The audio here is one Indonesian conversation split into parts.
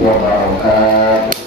wabarakatuh.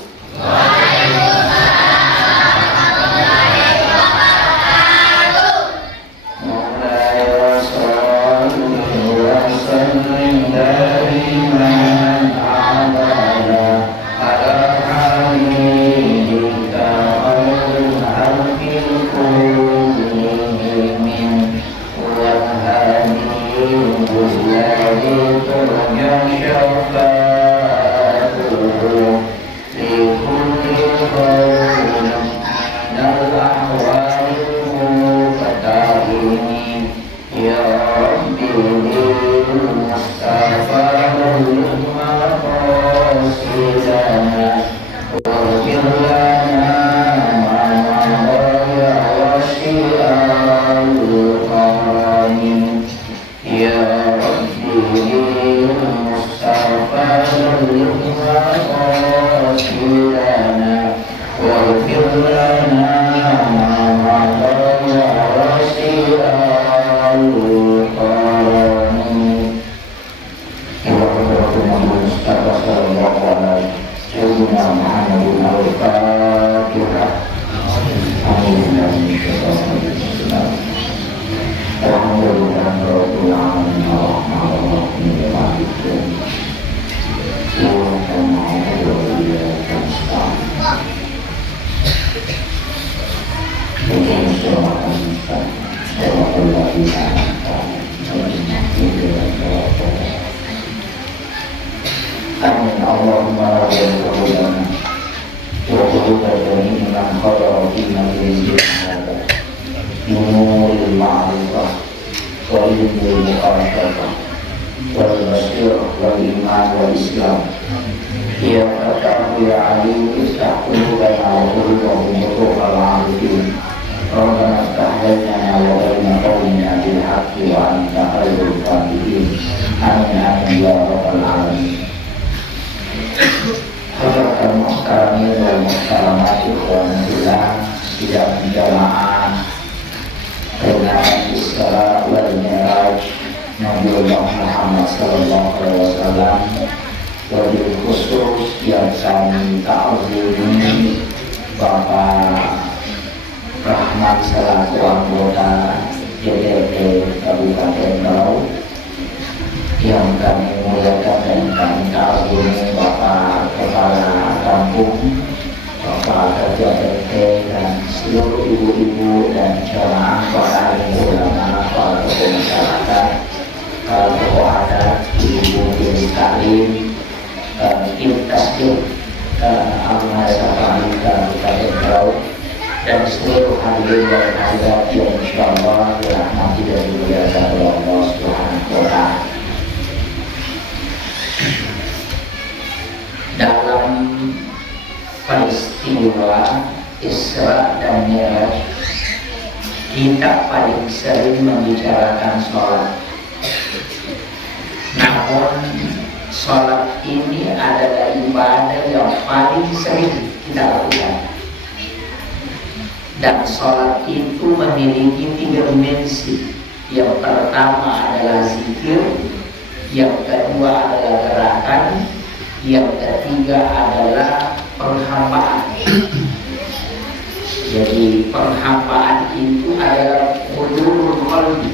Kita paling sering membicarakan sholat. Namun sholat ini adalah ibadah yang paling sering kita lakukan. Dan sholat itu memiliki 3 dimensi. Yang pertama adalah zikir, yang kedua adalah gerakan, yang ketiga adalah penghambaan. Jadi penghambaan itu adalah hudurul qalbi.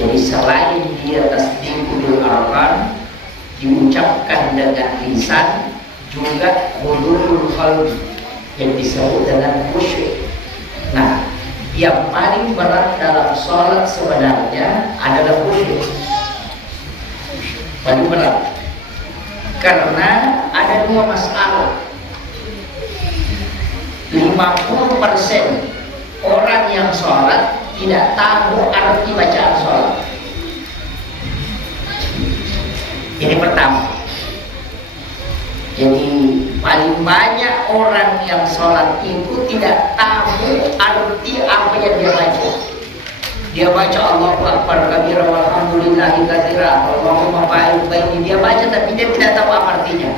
Jadi selain dia tasdiequl arkan diucapkan dengan lisan, juga hudurul qalbi yang disebut dengan khusyuk. Nah, yang paling berat dalam sholat sebenarnya adalah khusyuk. Paling berat karena ada 2 masalah. 50% orang yang sholat tidak tahu arti bacaan sholat. Ini pertama. Jadi paling banyak orang yang sholat itu tidak tahu arti apa yang dia baca. Dia baca Allahu Akbar kabira walhamdulillahi katsira, Allahumma barik baini, dia baca tapi dia tidak tahu apa artinya.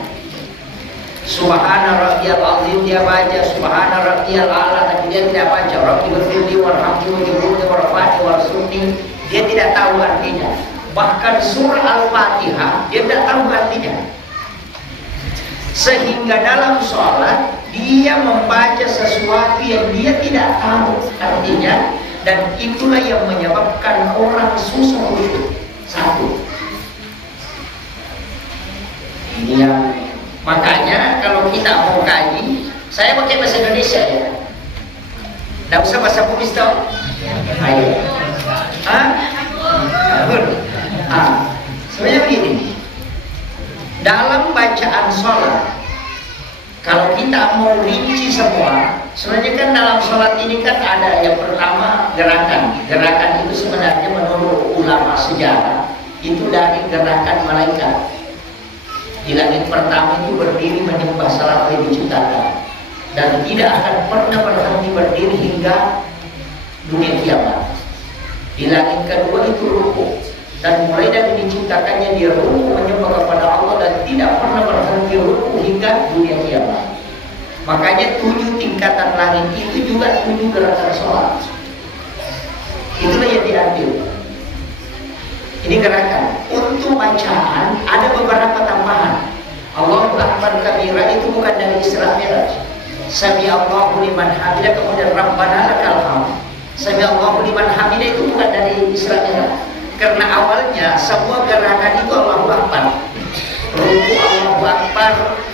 Subhana rabbiyal azim dia baca, subhana rabbiyal a'la, tapi dia tidak baca rabbi ghfirli warhamni wajburni warfa'ni warzuqni, dia tidak tahu artinya. Bahkan surah Al-Fatihah dia tidak tahu artinya. Sehingga dalam sholat dia membaca sesuatu yang dia tidak tahu artinya, dan itulah yang menyebabkan orang susah khusyuk. Satu, ini yang makanya kalau kita mau kaji, saya pakai bahasa Indonesia ya, tidak usah bahasa Bugis tau. Ayo, sebenarnya begini, dalam bacaan sholat, kalau kita mau rinci semua, sebenarnya kan dalam sholat ini kan ada yang pertama gerakan. Gerakan itu sebenarnya menurut ulama sejarah itu dari gerakan malaikat. Di langit pertama itu berdiri menyembah sampai diciptakan, dan tidak akan pernah berhenti berdiri hingga dunia kiamat. Di langit kedua itu ruku, dan mulai dari diciptakannya dia ruku menyembah kepada Allah dan tidak pernah berhenti ruku hingga dunia kiamat. Makanya 7 tingkatan langit itu juga 7 gerakan sholat. Itulah yang diambil. Ini gerakan. Untuk bacaan ada beberapa tambahan. Allahu Akbar kabira itu bukan dari Isra Mi'raj. Sami Allahu liman hamidah, kemudian Rabbana lakal hamd. Sami Allahu liman hamidah itu bukan dari Isra Mi'raj. Karena awalnya semua gerakan itu Allahu Akbar. Ruku Allahu Akbar,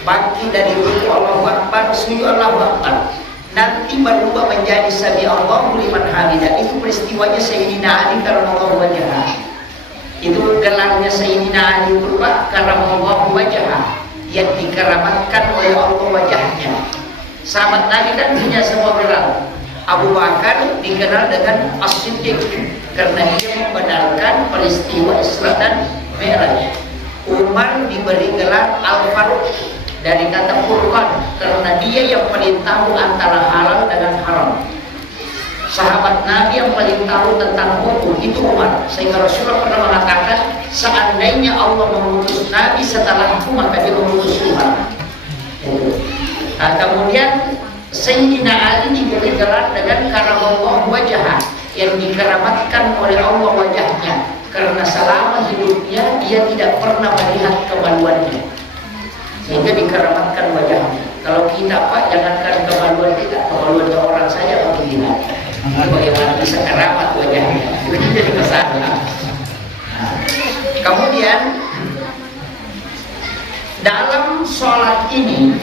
bangkit dari ruku Allahu Akbar, sujud Allahu Akbar. Nanti berubah menjadi Sami Allahu liman hamidah. Itu peristiwanya Sayyidina Ali karramallahu wajhah. Itu gelarnya Sayyidina Ali berubah karramallahu wajhah, yang dikeramatkan oleh Allah wajahnya. Sahabat Nabi kan punya semua gelar. Abu Bakar dikenal dengan As-Siddiq karena dia membenarkan peristiwa Isra dan Mi'raj. Umar diberi gelar Al-Faruq dari kata Furqan karena dia yang paling tahu antara halal dengan haram. Sahabat Nabi yang paling tahu tentang hukum itu Umar, sehingga Rasulullah pernah mengatakan seandainya Allah mengutus Nabi setelahku maka dia mengutus Umar. Nah, kemudian Sayyidina Ali diberi gelar dengan karamallahu wajhah, yang dikeramatkan oleh Allah wajahnya karena selama hidupnya dia tidak pernah melihat kemaluannya, sehingga dikeramatkan wajahnya. Kalau kita Pak, jangankan kemaluan kita, kemaluan orang saja kalau dilihat, bagaimana bisa keramat wajahnya, itu jadi kesalahan. Kemudian dalam sholat ini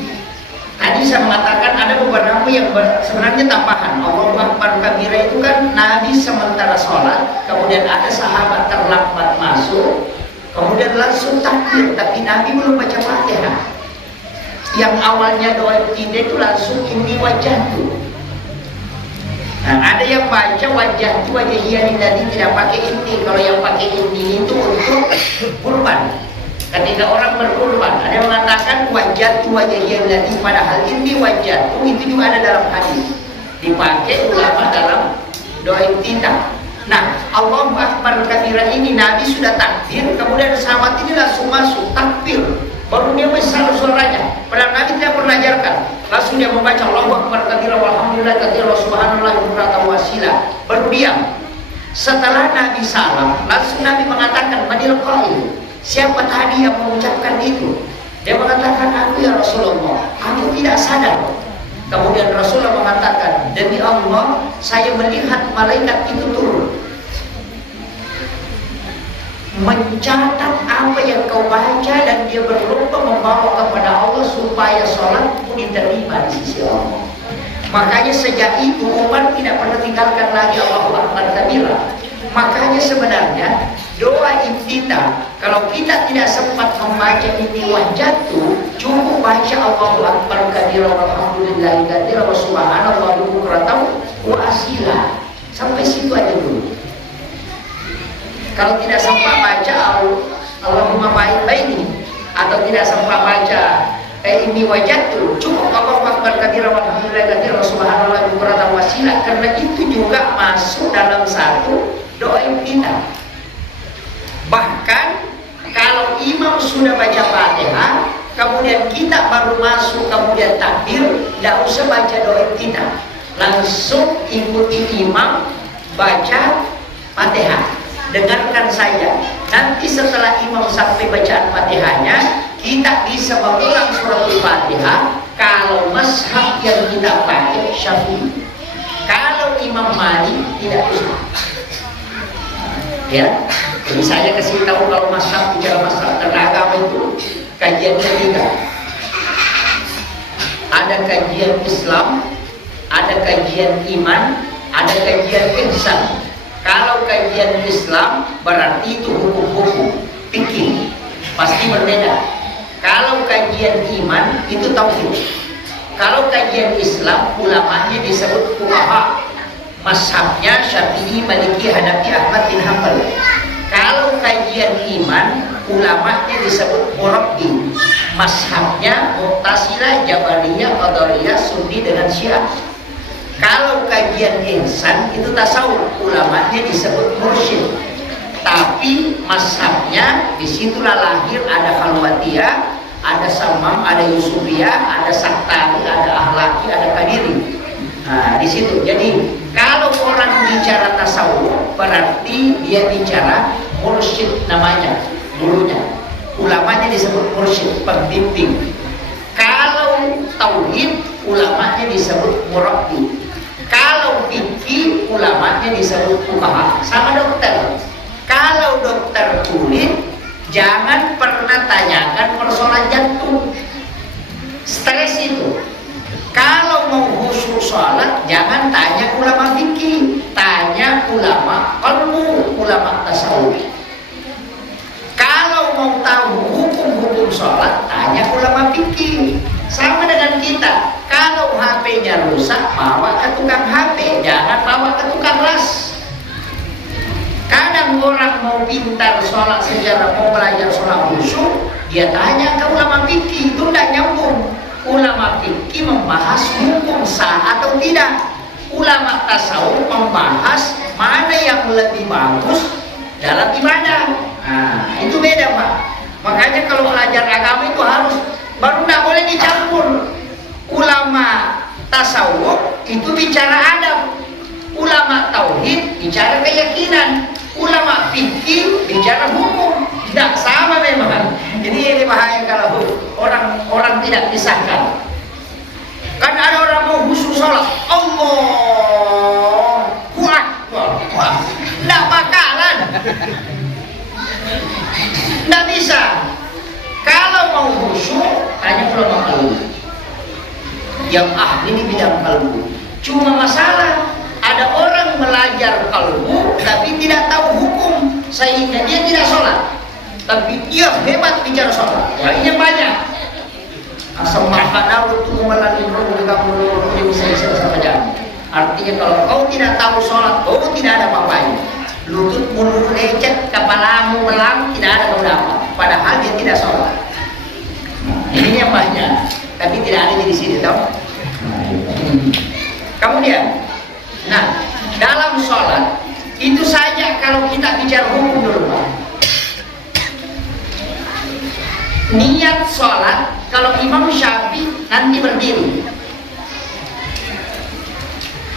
tadi saya mengatakan ada beberapa yang sebenarnya tambahan. Allahu Akbar kabira itu kan Nabi sementara sholat, kemudian ada sahabat terlambat masuk, kemudian langsung takbir, tapi Nabi belum baca Fatihah. Yang awalnya doa tidak itu langsung ini wajahku. Nah, ada yang baca wajahku wajahiyani tadi tidak pakai ini. Kalau yang pakai ini itu untuk kurban. Ketika orang berkurban, ada yang mengatakan wajah wajahiyani tadi, padahal ini wajah itu juga ada dalam hadis. Dipakai ulama dalam doa intidah. Nah, Allahu Akbar kabira ini Nabi sudah takbir, kemudian sahabat ini langsung masuk takbir. Baru dia besar suaranya. Padahal Nabi tidak pernah ajarkan. Langsung dia membaca Allahu Akbar kabira walhamdulillah katsira subhanallah bukratan wasila. Baru diam. Setelah Nabi salam, langsung Nabi mengatakan manil qail. Siapa tadi yang mengucapkan itu? Dia mengatakan aku ya Rasulullah. Aku tidak sadar. Kemudian Rasulullah mengatakan, demi Allah saya melihat malaikat itu turun mencatat apa yang kau baca, dan dia berlomba membawa kepada Allah supaya sholatmu diterima di sisi Allah. Makanya sejak itu Umar tidak pernah tinggalkan lagi Allahu Akbar kabira. Makanya sebenarnya doa iftitah, kalau kita tidak sempat membaca ini wajatu, cukup baca Allahu Akbar kabira walhamdulillahi katsira wa subhanallahi bukratan wa asila. Sampai situ aja dulu. Kalau tidak sempat baca Allahumma baini, atau tidak sempat baca ini wajatu, cukup Allahu Akbar kabira walhamdulillahi katsira wa subhanallahi bukratan wa asila, karena itu juga masuk dalam satu doa iftitah. Bahkan kalau imam sudah baca Fatihah, kemudian kita baru masuk, kemudian takbir, tidak usah baca doa iftitah, langsung ikuti imam baca Fatihah. Dengarkan saja. Nanti setelah imam sampai bacaan Fatihahnya, kita bisa mengulang surah Fatihah kalau mazhab yang kita pakai Syafi'i. Kalau Imam Malik tidak bisa. Ya, jadi saya kasih tahu kalau mazhab bicara mazhab karena agama itu kajiannya tiga. Ada kajian Islam, ada kajian iman, ada kajian ihsan. Kalau kajian Islam berarti itu hukum-hukum fikih, pasti berbeda. Kalau kajian iman itu tauhid. Kalau kajian Islam ulamanya disebut fuqaha, mazhabnya Syafi'i, Maliki, Hanafi, Ahmad bin Hanbal. Kalau kajian iman ulamanya disebut murabbi, mazhabnya Mu'tazilah, Jabariyah, Qadariyah, Sunni dengan Syiah. Kalau kajian ihsan itu tasawuf, ulamanya disebut mursyid. Tapi mazhabnya disitulah lahir ada Khalwatiyah, ada Samam, ada Yusufiyah, ada Saktari, ada Ahlaki, ada Kadiri. Nah, di situ. Jadi kalau orang bicara tasawuf berarti dia bicara mursyid namanya dulunya. Ulamanya disebut mursyid, pembimbing. Kalau tauhid ulamanya disebut murabbi. Kalau fikih ulamanya disebut fuqaha. Sama dokter. Kalau dokter kulit jangan pernah tanyakan persoalan jantung, stres itu. Kalau mau khusyuk sholat jangan tanya ulama fikih, tanya ulama qalbu, ulama tasawuf. Kalau mau tahu hukum-hukum sholat tanya ulama fikih. Sama dengan kita, kalau HP-nya rusak bawa ke tukang HP, jangan bawa ke tukang las. Kadang orang mau pintar sholat sejarah, mau belajar sholat khusyuk, dia tanya ke ulama fikih, itu tidak nyambung. Ulama fikih membahas hukum sah atau tidak. Ulama tasawuf membahas mana yang lebih bagus dalam ibadah. Nah, itu beda Pak. Makanya kalau belajar agama itu harus, baru tidak boleh dicampur. Ulama tasawuf itu bicara adab, ulama tauhid bicara keyakinan, ulama fikih bicara hukum. Tidak sama memang. Jadi ini bahaya kalau orang tidak disahkan. Kan ada orang mau khusyuk sholat, Allahu Akbar, tidak bakalan, tidak bisa. Kalau mau khusyuk tanya ulama kalbu yang ahli di bidang kalbu. Cuma masalah ada orang belajar kalbu tapi tidak tahu hukum sehingga dia tidak sholat, tapi dia hebat bicara sholat. Ya ini banyak. Asal makna untuk melalui roh kamu bisa saja. Artinya kalau kau tidak tahu sholat, kau tidak ada apa-apanya. Lutut mulut lecet, kepalamu melang, tidak ada apa-apa. Padahal dia tidak sholat. Ini yang banyak, tapi tidak ada di sini, tahu? Kemudian, nah dalam sholat itu saja kalau kita bicara hukum dulu, Pak. Niat sholat kalau Imam Syafi'i nanti berdiri.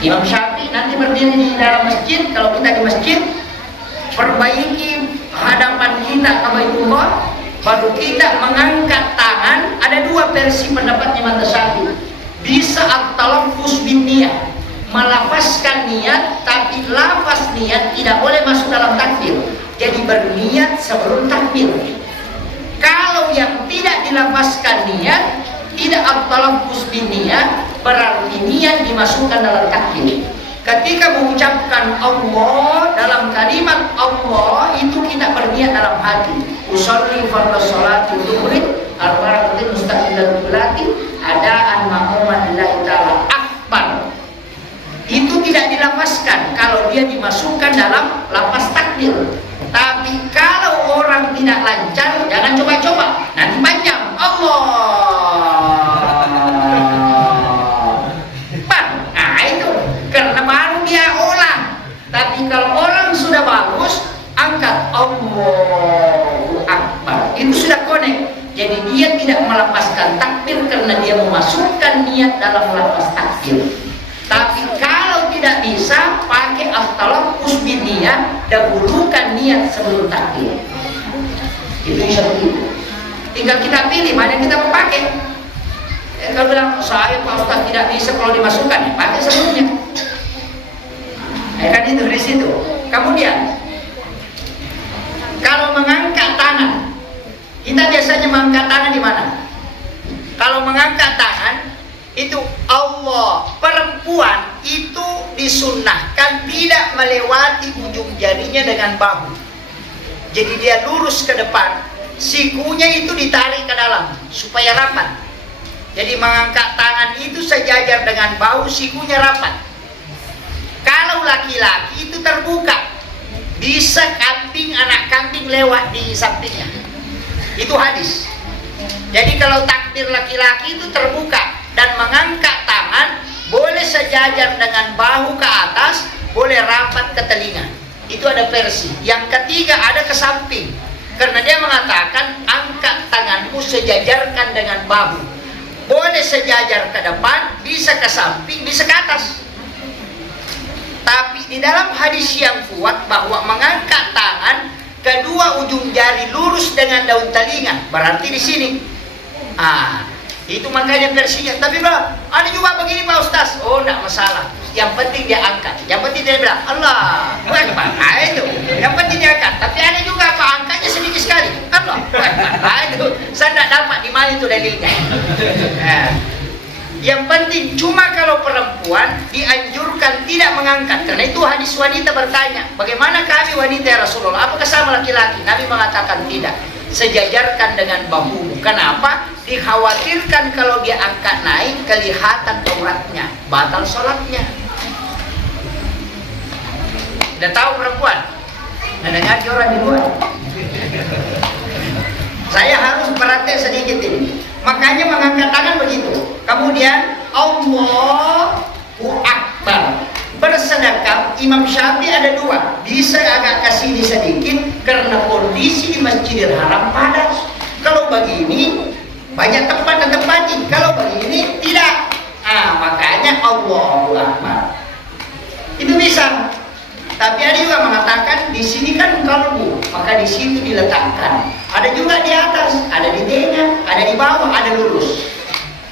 Imam Syafi'i nanti berdiri di dalam masjid. Kalau kita di masjid, perbaiki hadapan kita ke Baitullah, baru kita mengangkat tangan. Ada dua versi pendapat Imam Syafi'i. Bisa at-talaffuz bin niyah, melafazkan niat, tapi lafaz niat tidak boleh masuk dalam takbir. Jadi berniat sebelum takbir. Kalau yang tidak dilafazkan niat, tidak at-talaffuz bin niyah, berarti niat dimasukkan dalam takbir. Ketika mengucapkan Allah dalam kalimat Allah itu kita berniat dalam hati. Usolli fardhu sholati dhuhri arba'atin mustaqbilan qiblatin adaan ma'muman lillahi ta'ala akbar. Itu tidak dilafazkan kalau dia dimasukkan dalam lafaz takbir. Tapi kalau orang tidak lancar, jangan coba-coba, nanti panjang Allah. Nah itu karena baru dia olah. Tapi kalau orang sudah bagus, angkat Allahu Akbar, itu sudah connect. Jadi dia tidak melafazkan takbir karena dia memasukkan niat dalam lafaz takbir. Tapi kalau tidak bisa, pakai at-talaffuz bin niyah, dahulukan niat sebelum takbir. Itu seperti itu. Tinggal kita pilih mana yang kita mau pakai. Kalau bilang saya Pak Ustaz tidak bisa kalau dimasukkan, ya pakai sebelumnya. Kan itu di situ. Kemudian kalau mengangkat tangan, kita biasanya mengangkat tangan di mana? Kalau mengangkat tangan itu Allah, perempuan itu disunnahkan tidak melewati ujung jarinya dengan bahu. Jadi dia lurus ke depan, sikunya itu ditarik ke dalam supaya rapat. Jadi mengangkat tangan itu sejajar dengan bahu, sikunya rapat. Kalau laki-laki itu terbuka, bisa anak kambing lewat di sampingnya. Itu hadis. Jadi kalau takbir laki-laki itu terbuka dan mengangkat tangan, boleh sejajar dengan bahu ke atas, boleh rapat ke telinga. Itu ada versi. Yang ketiga ada ke samping. Karena dia mengatakan angkat tanganmu sejajarkan dengan bahu. Boleh sejajar ke depan, bisa ke samping, bisa ke atas. Tapi di dalam hadis yang kuat bahwa mengangkat tangan, kedua ujung jari lurus dengan daun telinga, berarti di sini. Itu makanya versinya. Tapi bro, ada juga begini Pak Ustaz. Oh, enggak masalah. Yang penting dia angkat. Yang penting dia bilang Allah Akbar. Itu. Yang penting dia angkat. Tapi ada juga Pak, angkatnya sedikit sekali. Allah Akbar. Itu. Saya tidak dapat di mana itu dalilnya. Yang penting cuma kalau perempuan dianjurkan tidak mengangkat. Karena itu hadis wanita bertanya, bagaimana kami wanita ya Rasulullah? Apakah sama laki-laki? Nabi mengatakan tidak. Sejajarkan dengan bahu. Kenapa? Dikhawatirkan kalau dia angkat naik kelihatan auratnya, batal sholatnya. Udah tahu perempuan? Nggak ngaji orang di luar. Saya harus perhatian sedikit ini. Makanya mengangkat tangan begitu. Kemudian Allahu Akbar. Bersedekap Imam Syafi'i ada dua. Bisa agak kasih sedikit karena kondisi di Masjidil Haram padat. Kalau begini banyak tempat dan tempatin. Kalau begini tidak. Makanya Allahu Akbar. Itu bisa. Tapi ada juga mengatakan di sini kan kalbu, maka di situ diletakkan. Ada juga di atas, ada di tengah, ada di bawah, ada lurus.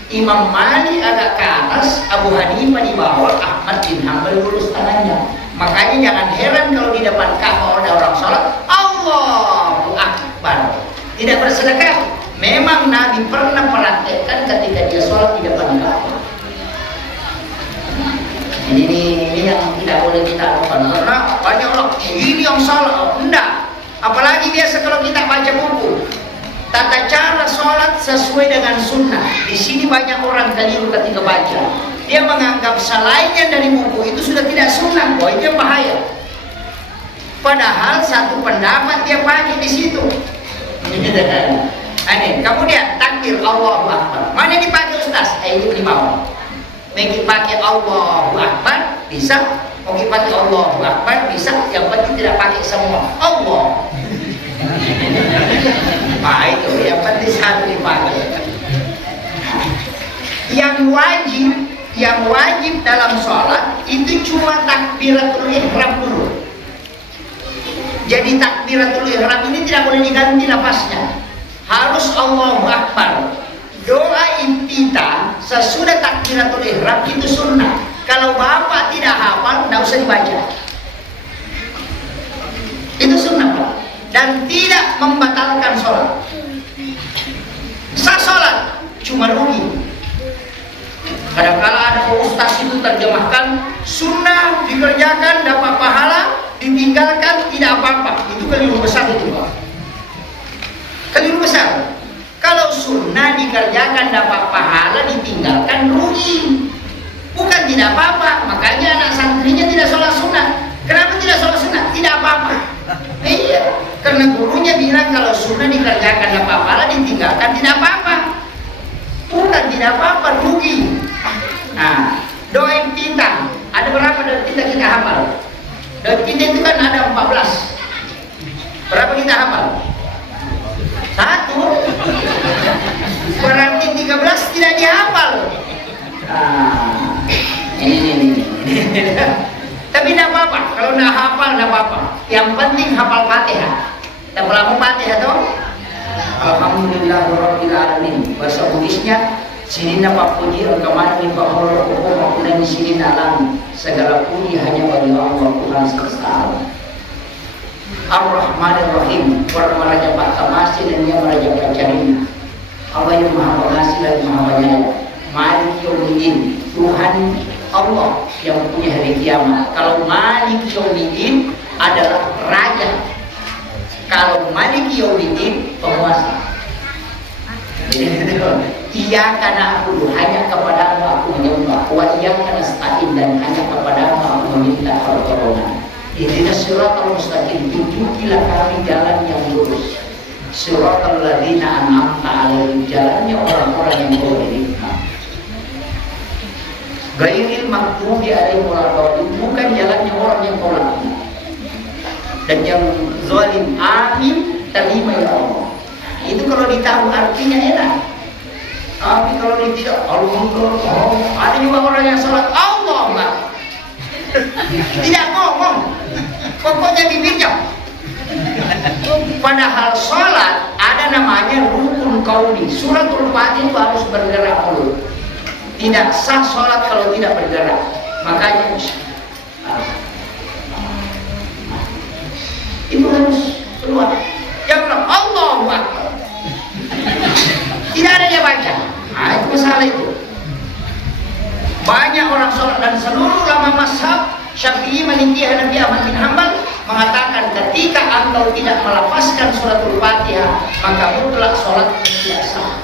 Imam Malik agak ke atas, Abu Hanifah di bawah, Ahmad bin Hanbal lurus tangannya. Makanya jangan heran kalau di depan Ka'bah ada orang sholat, Allahu Akbar. Tidak bersedekah. Memang Nabi pernah praktekkan ketika dia sholat di depan Ka'bah. Ini yang tidak boleh kita lakukan. Karena banyak orang ini yang salah. Enggak. Apalagi biasa kalau kita baca buku, tata cara sholat sesuai dengan sunnah. Di sini banyak orang keliru ketika baca. Dia menganggap selainnya dari buku itu sudah tidak sunnah. Oh, itu yang bahaya. Padahal satu pendapat dia pakai di situ. Kemudian takbir Allahu Akbar. Mana dipakai Ustaz? Ini di bawah. Mungkin pakai Allahu Akbar bisa, mungkin pakai Allahu Akbar bisa, yang penting tidak pakai semua Allah. Itu yang penting satu dipakai. Yang wajib dalam sholat itu cuma takbiratul ihram dulu. Jadi takbiratul ihram ini tidak boleh diganti nafasnya, harus Allahu Akbar. Doa iftitah sesudah takbiratul ihram itu sunnah. Kalau bapak tidak hafal, tidak usah dibaca. Itu sunnah, Pak. Dan tidak membatalkan sholat. Sah sholat, cuma rugi. Kadang-kadang ada ustaz itu terjemahkan sunnah dikerjakan dapat pahala, ditinggalkan tidak apa-apa. Itu keliru besar itu, Pak. Keliru besar. Kalau sunnah dikerjakan dapat pahala, ditinggalkan rugi. Bukan tidak apa-apa. Makanya anak santrinya tidak sholat sunnah. Kenapa tidak sholat sunnah? Tidak apa-apa. Iya, karena gurunya bilang kalau sunnah dikerjakan dapat pahala, ditinggalkan tidak apa-apa. Bukan tidak apa-apa, rugi. Doa iftitah. Ada berapa doa iftitah kita hafal? Doa iftitah itu kan ada 14. Berapa kita hafal? 1. Berarti 13 tidak dihafal. Ini. Tapi tidak apa-apa. Kalau tidak hafal tidak apa-apa. Yang penting hafal Fatihah. Kita pelambung Fatihah toh. Alhamdulillahirabbil alamin. Bahasa Buddhisnya Sini Pak puji kemana nih Pak Molo dan di sini alam segala puji hanya bagi Allah Tuhan semesta alam. Ar-Rahman Ar-Rahim, Raja Pakhamasi dan Dia Raja Pancarina. Allah yang Maha Pengasih dan Maha Penyayang. Malik Yaumiddin, Tuhan Allah yang punya hari kiamat. Kalau Malik Yaumiddin adalah raja, kalau Malik Yaumiddin penguasa. Iya karena aku hanya kepadamu aku menyembah, wa iya karena nasta'in dan hanya kepadamu aku meminta pertolongan. Ihdinas siratal mustaqim, tunjukilah kami jalan yang lurus. Siratal ladzina an'amta 'alaihim, jalannya orang-orang yang kau nikmat. Ghairil maghdubi 'alaihim waladdallin, bukan jalannya orang yang kau laknat. Dan yang zalim, amin, terima ya Allah. Itu kalau ditahu artinya enak. Tapi kalau tidak, Allah, ada juga orang yang sholat Allah enggak, tidak ngomong, pokoknya bibirnya. Padahal sholat ada namanya rukun qauli. Suratul Fatihah itu harus bergerak dulu. Tidak sah sholat kalau tidak bergerak. Makanya itu harus keluar. Yang bilang Allahu Akbar, tidak ada dia baca. Nah, itu masalah itu. Banyak orang sholat dan seluruh ulama mazhab Syafi'i, Maliki, Hanafi, Ahmad bin Hanbal mengatakan ketika engkau tidak melafazkan suratul Fatihah maka mutlak sholat tidak sah.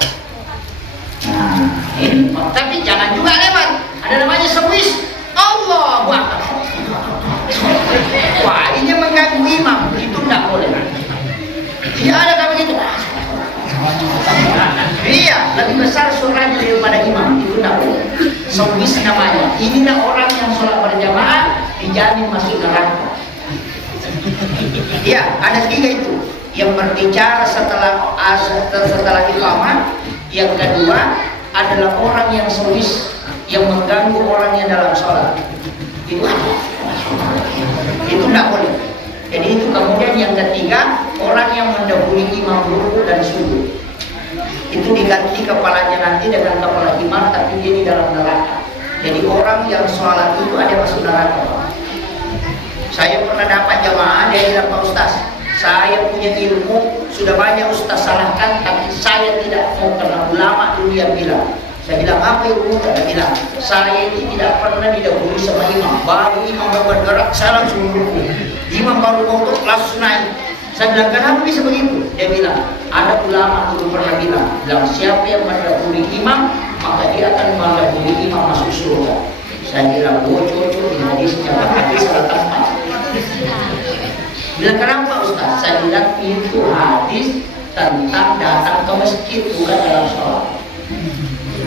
Nah, ini. Tapi jangan juga lewat. Ada namanya sewis Allahu Akbar. Wah, ini mengganggu imam, itu tidak boleh. Tidak ada kami gitu. Iya, lebih besar suaranya daripada imam, itu tidak boleh. Sewis namanya. Inilah orang yang sholat berjamaah dijamin masuk neraka. Ya, ada 3 itu. Yang berbicara setelah iqamah. Yang kedua adalah orang yang sewis, yang mengganggu orang yang dalam sholat. Itu tidak boleh. Jadi itu. Kemudian yang ketiga, orang yang mendahului imam ruku dan sujud. Itu diganti kepalanya nanti dengan kepala imam, tapi dia di dalam neraka. Jadi orang yang sholat itu ada masuk neraka. Saya pernah dapat jamaah, dia bilang, Pak Ustaz, saya punya ilmu, sudah banyak Ustaz salahkan, tapi saya tidak mau, karena ulama dulu yang bilang. Saya bilang, apa ilmu? Dia bilang, saya ini tidak pernah didahului sama imam. Baru imam bergerak, saya langsung ruku. Imam baru mau langsung naik. Saya bilang, kenapa bisa begitu? Dia bilang, ada ulama dulu pernah bilang siapa yang mendahului imam, maka dia akan mendahului imam masuk surga. Saya bilang, cocok di hadisnya, hadis salah tempat. Bilang, kenapa Ustaz? Saya bilang, itu hadis tentang datang ke masjid, bukan dalam sholat.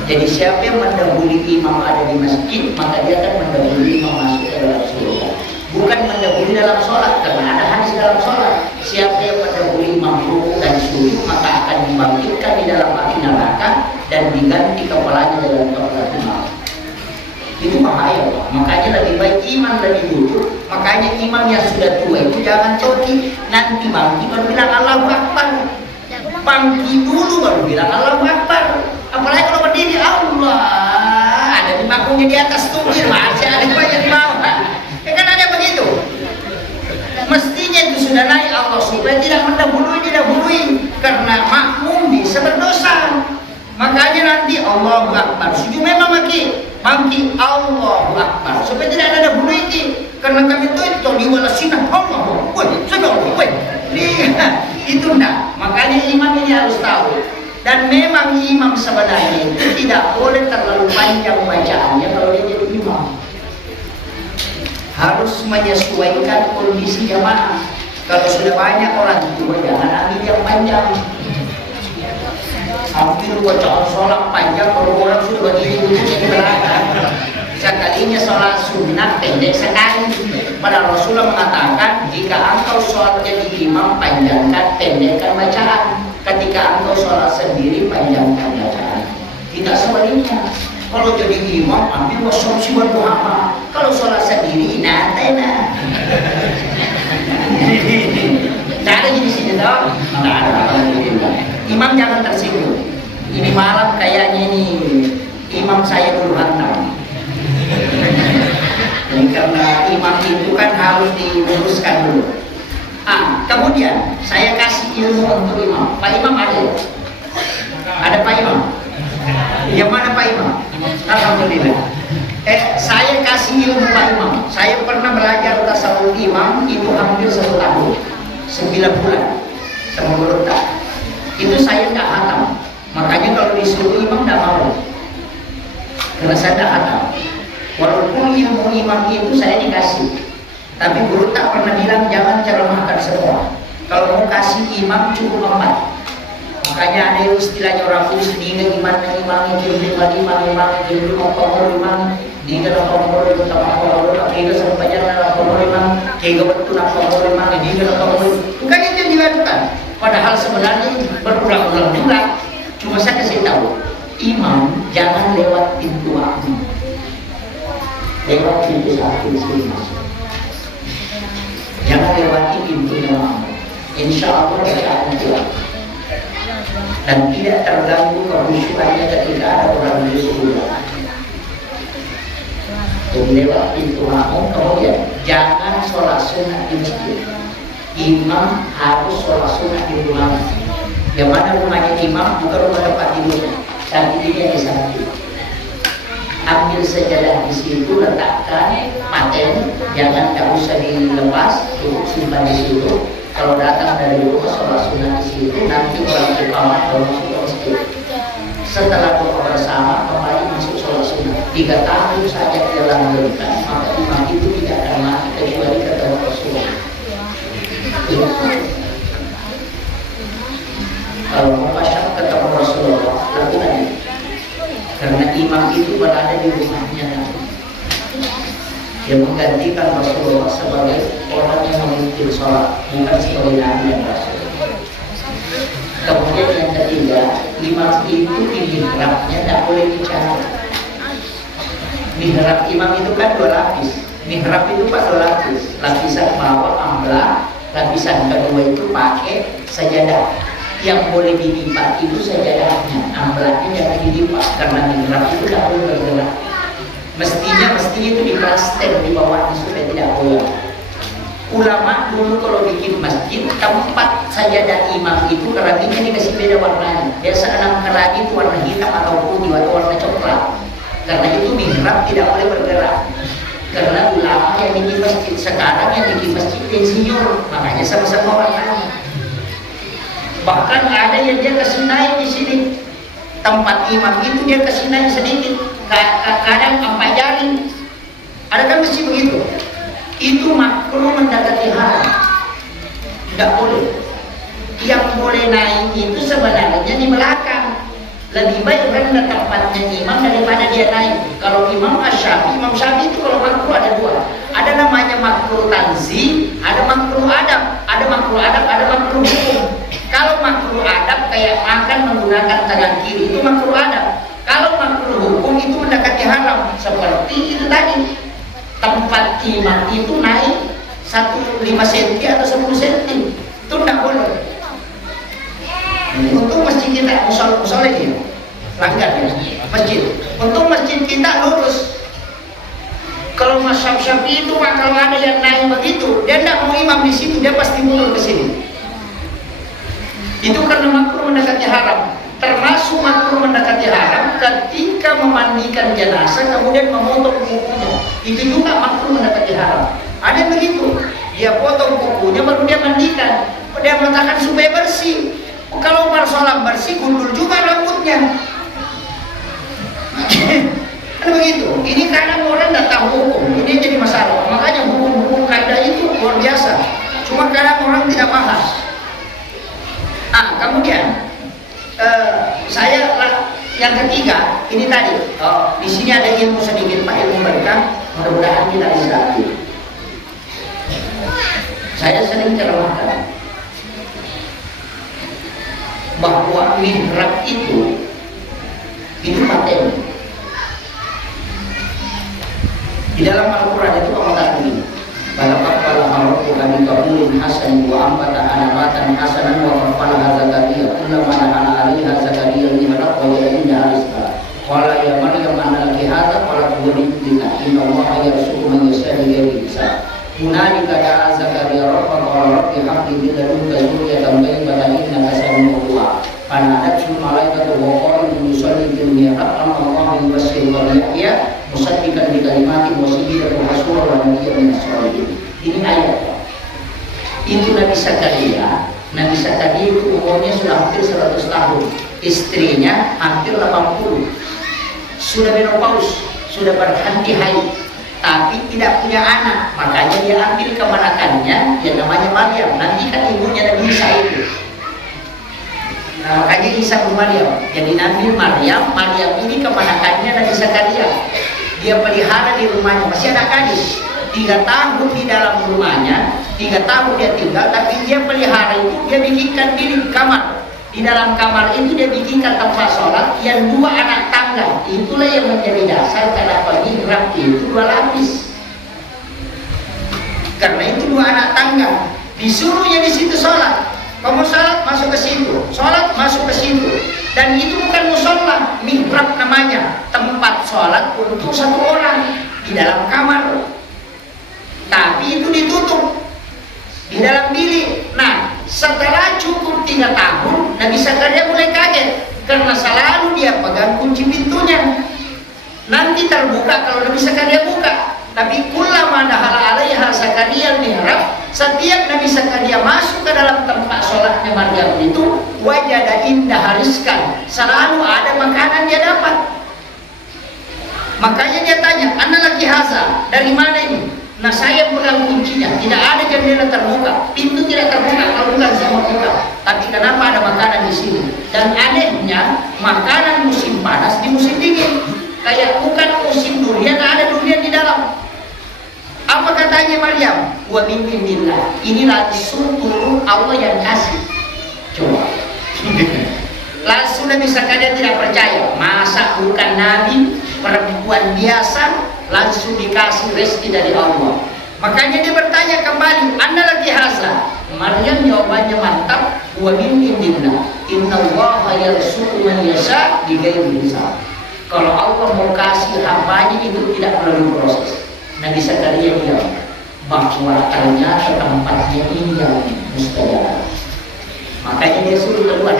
Jadi siapa yang mendahului imam ada di masjid, maka dia akan mendahului imam masuk ke dalam surga. Bukan mendahului dalam sholat, karena ada hadis dalam sholat. Siapa yang mendahului imam ruku dan sujud, maka akan dibangkitkan di dalam api neraka dan diganti kepalanya dalam kepala imam. Itu bahaya, Pak. Makanya lebih baik imam lebih dulu. Makanya imam yang sudah tua itu jangan coki. Nanti bangkit baru bilang Allahu Akbar. Bangkit dulu baru bilang Allahu Akbar. Apalagi kalau berdiri Allah, ada di bangkunya di atas tunggu, masih ada banyak di bawah. Kan ada begitu. Mestinya itu sudah naik Allah supaya tidak didahului karena makmum bisa berdosa. Makanya nanti Allahu Akbar sujud memang maki Allahu Akbar supaya tidak ada dahului ini. Karena kami itu diwalasinah Allah. Itu enggak. Makanya imam ini harus tahu. Dan memang imam sebenarnya itu tidak boleh terlalu panjang bacaannya kalau dia jadi imam. Harus menyesuaikan kondisi jamaah. Kalau sudah banyak orang tua, jangan ambil yang panjang. Hampir bacaan sholat panjang, kalau orang sudah berdiri di belakang. Sekalinya sholat sunnah pendek sekali. Padahal Rasulullah mengatakan, jika engkau sholat jadi imam, panjangkan, pendekkan bacaan. Ketika engkau sholat sendiri, panjangkan bacaan. Tidak sebaliknya. Kalau jadi imam, ambil wasopsi berdoa. Kalau sholat sendiri, nah. Tak ada di sini, tak ada. Imam jangan tersinggung. Ini malam kayaknya ini imam saya dulu hantam. Ini karena imam itu kan harus diluruskan dulu. Kemudian saya kasih ilmu untuk imam. Pak Imam ada? Ada Pak Imam? Yang mana Pak Imam? Alhamdulillah. Saya kasih ilmu Pak Imam. Saya pernah belajar tasawuf imam itu hampir 1 tahun, 9 bulan sama guru tak. Itu saya tidak hatam. Makanya kalau disuruh imam tidak mau, karena saya tidak hatam. Walaupun ilmu imam itu saya dikasih, tapi guru tak pernah bilang jangan ceramahkan semua. Kalau mau kasih imam cukup 4. Makanya ada istilahnya orang Bugis, di imam di dalam pemurus utama pemurus akhirnya sampai jalan pemurus kega betul pemurus di dalam pemurus bukan itu yang dilakukan. Padahal sebenarnya berulang-ulang juga. Cuma saya kasih tahu, imam jangan lewat pintu aku, lewat pintu satu sini masuk. Jangan lewati pintu imam. Insya Allah tidak akan jelas dan tidak terganggu kehusuannya ketika ada orang di sekolah. Jadi lewat pintu makmum. Kemudian jangan sholat sunnah di masjid. Imam harus sholat sunnah di rumah. Yang mana rumahnya imam bukan rumah tempat tidurnya. Saat dia di sana. Ambil sejadah di situ, letakkan paten, jangan tak usah dilepas, simpan di situ. Kalau datang dari rumah sholat sunnah di situ, nanti orang iqamah baru masuk ke masjid. Setelah doa bersama kembali masuk sholat sunnah. 3 tahun saja dia langgengkan, maka imam itu tidak akan mati kecuali ketemu Rasulullah. Kalau mau pasang ketemu Rasulullah, lakukan ini. Karena imam itu berada di rumahnya nanti. Dia menggantikan Rasulullah sebagai orang yang memimpin sholat, bukan sebagai nabi dan rasul. Kemudian yang ketiga, imam itu di mihrabnya tidak boleh bicara. Mihrab imam itu kan 2 lapis. Mihrab itu 2 lapis. Lapisan bawah ambla, lapisan kedua itu pakai sajadah. Yang boleh dilipat itu sajadahnya, amblanya jangan dilipat karena mihrab itu tidak boleh bergerak. Mestinya itu diplaster di bawahnya supaya tidak goyang. Ulama dulu kalau bikin masjid, tempat sajadah imam itu keraginya dikasih beda warnanya. Biasa 6 keragi itu warna hitam atau putih atau warna coklat. Karena itu mihrab tidak boleh bergerak. Karena ulama yang bikin masjid sekarang yang bikin masjid insinyur, makanya sama-sama warnanya. Bahkan ada yang dia kasih naik di sini. Tempat imam itu dia kasih naik sedikit. Kadang 4 jari. Ada kan mesti begitu. Itu makruh mendekati haram. Tidak boleh. Yang boleh naik itu sebenarnya di belakang. Lebih baik rendah tempatnya imam daripada dia naik. Kalau Imam Syafi'i itu kalau makruh ada 2. Ada namanya makruh tanzih, ada makruh adab. Ada makruh adab, ada makruh hukum. Kalau makruh adab kayak makan menggunakan tangan kiri itu makruh adab. Kalau makruh hukum itu mendekati haram. Seperti itu tadi, tempat imam itu naik 5 cm atau 10 cm itu tidak boleh. Untuk masjid kita musola ini langgar ya masjid. Untuk masjid kita lurus. Kalau mazhab Syafi'i itu kalau ada yang naik begitu, dia tidak mau imam di situ, dia pasti mundur ke sini. Itu karena makruh mendekati haram. Termasuk makruh mendekati haram ketika memandikan jenazah kemudian memotong kukunya. Itu juga makruh mendekati haram. Ada yang begitu, dia potong kukunya baru dia mandikan. Dia meletakkan supaya bersih. Kalau sholat bersih, gundul juga rambutnya. Kan begitu. Ini karena orang tidak tahu hukum. Ini jadi masalah. Makanya hukum-hukum kaidah itu luar biasa. Cuma kadang orang tidak bahas. Kemudian saya yang ketiga ini tadi. Di sini ada ilmu sedikit Pak, ilmu berkah. Mudah-mudahan kita bisa. Saya sering ceramahkan bahwa mihrab itu paten. Di dalam Al-Quran itu Allah ini balaqala maratu kami qabulin hasan wa ambata anabatan hasanan wa qala Zakaria kullama ana alaiha Zakaria mihrab wa malaikatu wa qa'imun yusalli fil mihrab Allahu yubasyshiru bi Yahya musaddiqan bi kalimatin wa siddiqan wa rasulan wa nabiyyan min as-shalihin. Ini ayat. Itu Nabi Zakaria. Nabi Zakaria itu umurnya sudah hampir 100 tahun. Istrinya hampir 80. Sudah menopause, sudah berhenti haid, tapi tidak punya anak. Makanya dia ambil kemanakannya yang namanya Maryam. Nanti kan ibunya Nabi Isa itu. Nah, makanya Isa bin Maryam. Jadi Nabi Maryam ini kemanakannya Nabi Zakaria. Dia pelihara di rumahnya, masih anak gadis. 3 tahun di dalam rumahnya, 3 tahun dia tinggal, tapi dia pelihara itu, dia bikinkan diri kamar. Di dalam kamar itu dia bikinkan tempat sholat yang 2 anak tangga. Itulah yang menjadi dasar kenapa mihrab itu 2 lapis. Karena itu 2 anak tangga. Disuruhnya di situ sholat. Kamu sholat masuk ke situ, sholat masuk ke situ. Dan itu bukan musola, mihrab namanya, tempat sholat untuk 1 orang di dalam kamar. Tapi itu ditutup di dalam bilik. Nah, setelah cukup 3 tahun, Nabi Zakaria mulai kaget karena selalu dia pegang kunci pintunya. Nanti terbuka kalau Nabi Zakaria buka. Tapi kullama dakhala alaiha Zakaria mihrab, setiap Nabi Zakaria masuk ke dalam tempat sholatnya Maryam itu, wajada indah rizqan, selalu ada makanan dia dapat. Makanya dia tanya, "Anna laki haza?" Dari mana ini? Nah, saya pegang kuncinya, tidak ada jendela terbuka, pintu tidak terbuka kalau bukan saya buka. Tapi kenapa ada makanan di sini? Dan anehnya, makanan musim panas di musim dingin. Kayak bukan musim durian, ada durian di dalam. Apa katanya Maryam? Wa min indillah. Ini langsung turun Allah yang kasih. Coba. Langsung Nabi Zakaria tidak percaya. Masa bukan nabi, perempuan biasa, langsung dikasih rezeki dari Allah. Makanya dia bertanya kembali, "Anna laki haza?" Maryam jawabannya mantap, "Wa min indillah. Innallaha yarzuqu man yasha' bighairi hisab." Kalau Allah mau kasih hambanya itu tidak melalui proses. Nabi Zakaria diam bahwa ternyata tempatnya ini yang mustajab. Makanya dia suruh keluar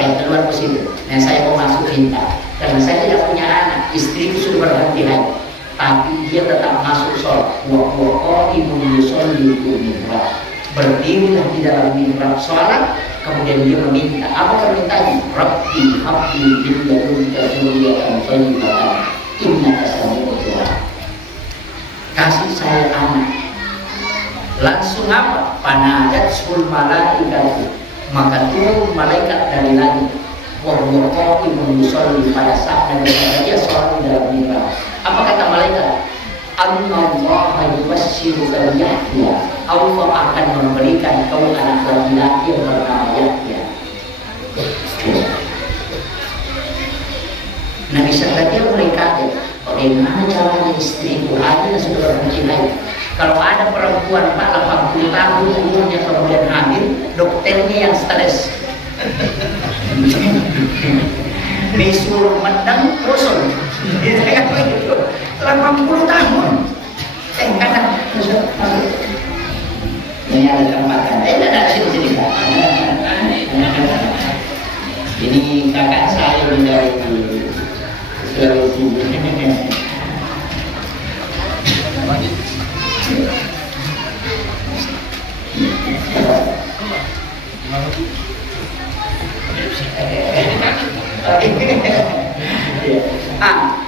ke sini. Nah, saya mau masuk minta karena saya tidak punya anak, istriku sudah berhenti haid. Tapi dia tetap masuk sholat. Wa qa'imun yusalli fil mihrab. Berdirilah di dalam mihrab sholat. Kemudian dia meminta. Apa permintaannya? Rabbi habli min ladunka dzurriyyatan thayyibatan innaka sami'ud du'a. Kasih saya anak. Langsung apa? Panadat sul malaikatu. Maka turun malaikat dari langit. Wa huwa qa'imun yusalli, pada saat Nabi Zakaria sholat di dalam mihrab. Apa kata malaikat? Allah yubasyshiru bi Yahya. Allah akan memberikan kau anak laki-laki yang bernama Yahya. Nabi Zakaria mulai kaget. Bagaimana caranya istriku hamil sudah berhenti haid? Kalau ada perempuan 80 tahun umurnya kemudian hamil, dokternya yang stres. Disuruh mendang kosong. 80 tahun. Kadang ini ada tempat kan? Ada sini. Ini kakak saya dari Sulawesi.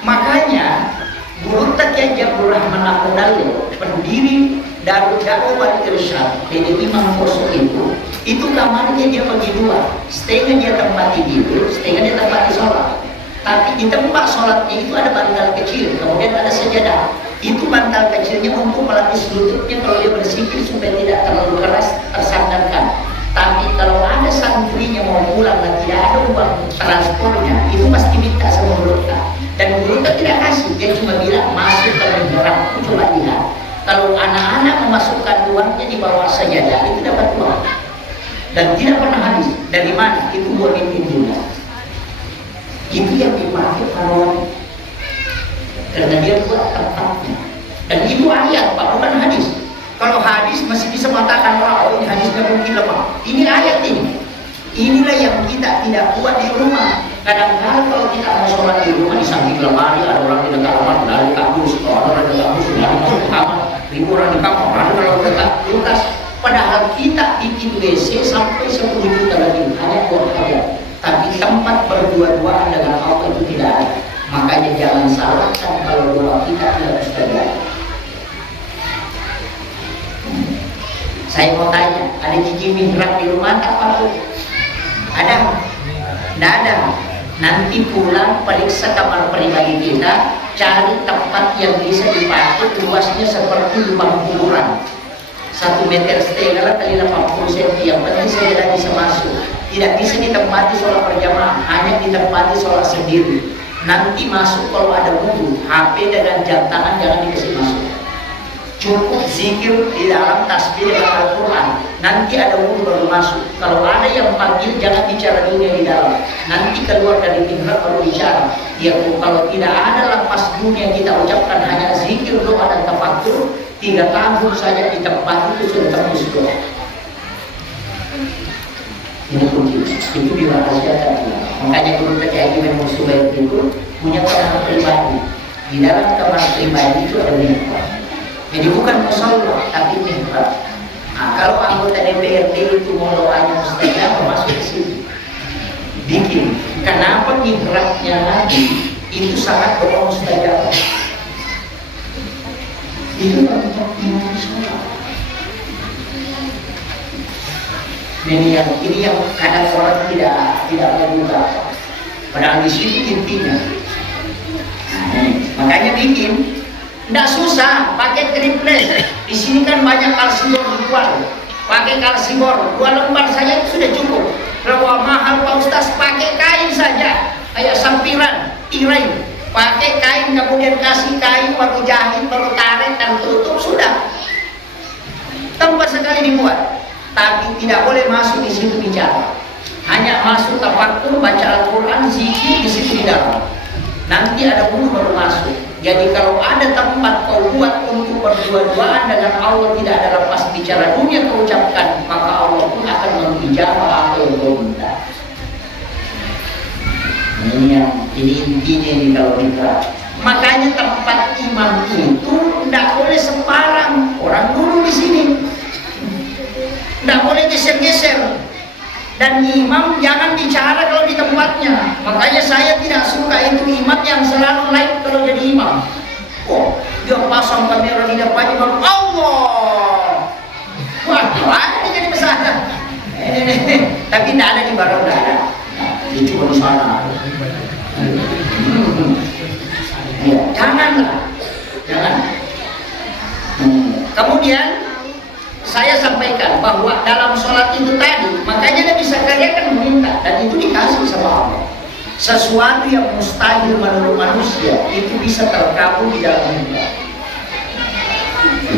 Makanya Guru Taqiyya Jabur Rahman Al-Dalil, pendiri Darul Da'wah wal Irsyad, jadi Imam Kosok itu kamarnya dia bagi 2, setengah dia tempat tidur, setengah dia tempat sholat. Tapi di tempat sholatnya itu ada bantal kecil, kemudian ada sajadah. Itu bantal kecilnya untuk melapis lututnya kalau dia bersihir supaya tidak terlalu keras tersandarkan. Tapi kalau ada santrinya mau pulang dan tidak ada uang transportnya, itu pasti minta sama guru. Dan guru tidak kasih, dia cuma bilang masuk ke mihrab, coba lihat. Kalau anak-anak memasukkan uangnya di bawah sajadah, itu dapat uang. Dan tidak pernah habis. Dari mana? Itu buat juga. Itu yang dipakai para karena dia buat tempatnya. Dan itu ayat, Pak, bukan hadis. Kalau hadis masih bisa mengatakan orang, oh ini hadisnya mungkin lemah. Ini ayat ini. Inilah yang kita tidak buat di rumah. Kadang-kadang kalau kita mau sholat di rumah, di samping lemari ada orang di dekat kamar, dari kabus, orang di dekat kabus, dari kamar, ribu orang di kamar, orang kalau dekat kulkas. Padahal kita bikin WC sampai 10 juta lagi, hanya buat hajat. Tapi tempat berdua-duaan dengan Allah itu tidak ada. Makanya jangan salahkan kalau doa kita tidak mustajab. Saya mau tanya, ada gigi mihrab di rumah tak Pak? Ada? Tidak ada. Nanti pulang periksa kamar pribadi kita, cari tempat yang bisa dipakai, luasnya seperti lubang kuburan, 1,5 meter kali 80 cm. Yang penting saya tidak bisa masuk. Tidak bisa ditempati sholat berjamaah, hanya ditempati sholat sendiri. Nanti masuk kalau ada wudu, HP dengan jam tangan jangan dikasih masuk. Cukup zikir di dalam tasbih dengan Al-Quran. Nanti ada wudu baru masuk. Kalau ada yang panggil jangan bicara dunia di dalam. Nanti keluar dari mihrab baru bicara. Ya kalau tidak ada lapas dunia kita ucapkan hanya zikir, doa dan tafakkur, 3 tahun saja di tempat itu sudah tembus doa. Ini kunci. Itu dirahasiakan. Makanya guru TKI Imam Subair itu punya kamar pribadi. Di dalam kamar pribadi itu ada mihrab. Jadi bukan musola, tapi mihrab. Nah, kalau anggota DPRD itu mau doanya mustajab, masuk ke sini. Bikin. Kenapa mihrabnya lagi? Itu sangat doa mustajab. Itu tempat imam sholat. Ini yang kadang orang tidak menduga. Padahal di situ intinya. Makanya bikin. Tidak susah, pakai triplek. Di sini kan banyak kalsibor dijual. Pakai kalsibor, 2 lembar saja itu sudah cukup. Kalau mahal Pak Ustaz, pakai kain saja. Kayak sampiran, tirai. Pakai kain, kemudian kasih kain, baru jahit, baru tarik dan tutup, sudah. Tempat sekali dibuat. Tapi tidak boleh masuk di situ bicara. Hanya masuk tafakkur, baca Al-Quran, zikir di situ di dalam. Nanti ada wudu baru masuk. Jadi kalau ada tempat kau buat untuk berdua-duaan dengan Allah, tidak ada lepas bicara dunia kau ucapkan, maka Allah pun akan mengijabah apa yang kau minta. Ini intinya ini kalau kita. Makanya tempat imam itu tidak boleh sembarang. Orang dulu di sini tidak boleh geser-geser. Dan imam jangan bicara kalau di tempatnya. Makanya saya tidak suka itu imam yang selalu live kalau jadi imam. Oh, dia pasang kamera di depannya baru Allah. Wah, ada jadi besar. Tapi tidak ada di barang tidak ada. Itu di sana. Ya, janganlah. Jangan. Kemudian saya sampaikan bahwa dalam sholat itu tadi, makanya Nabi Zakaria kan meminta, dan itu dikasih sama Allah. Sesuatu yang mustahil menurut manusia itu bisa terkabul di dalam mihrab.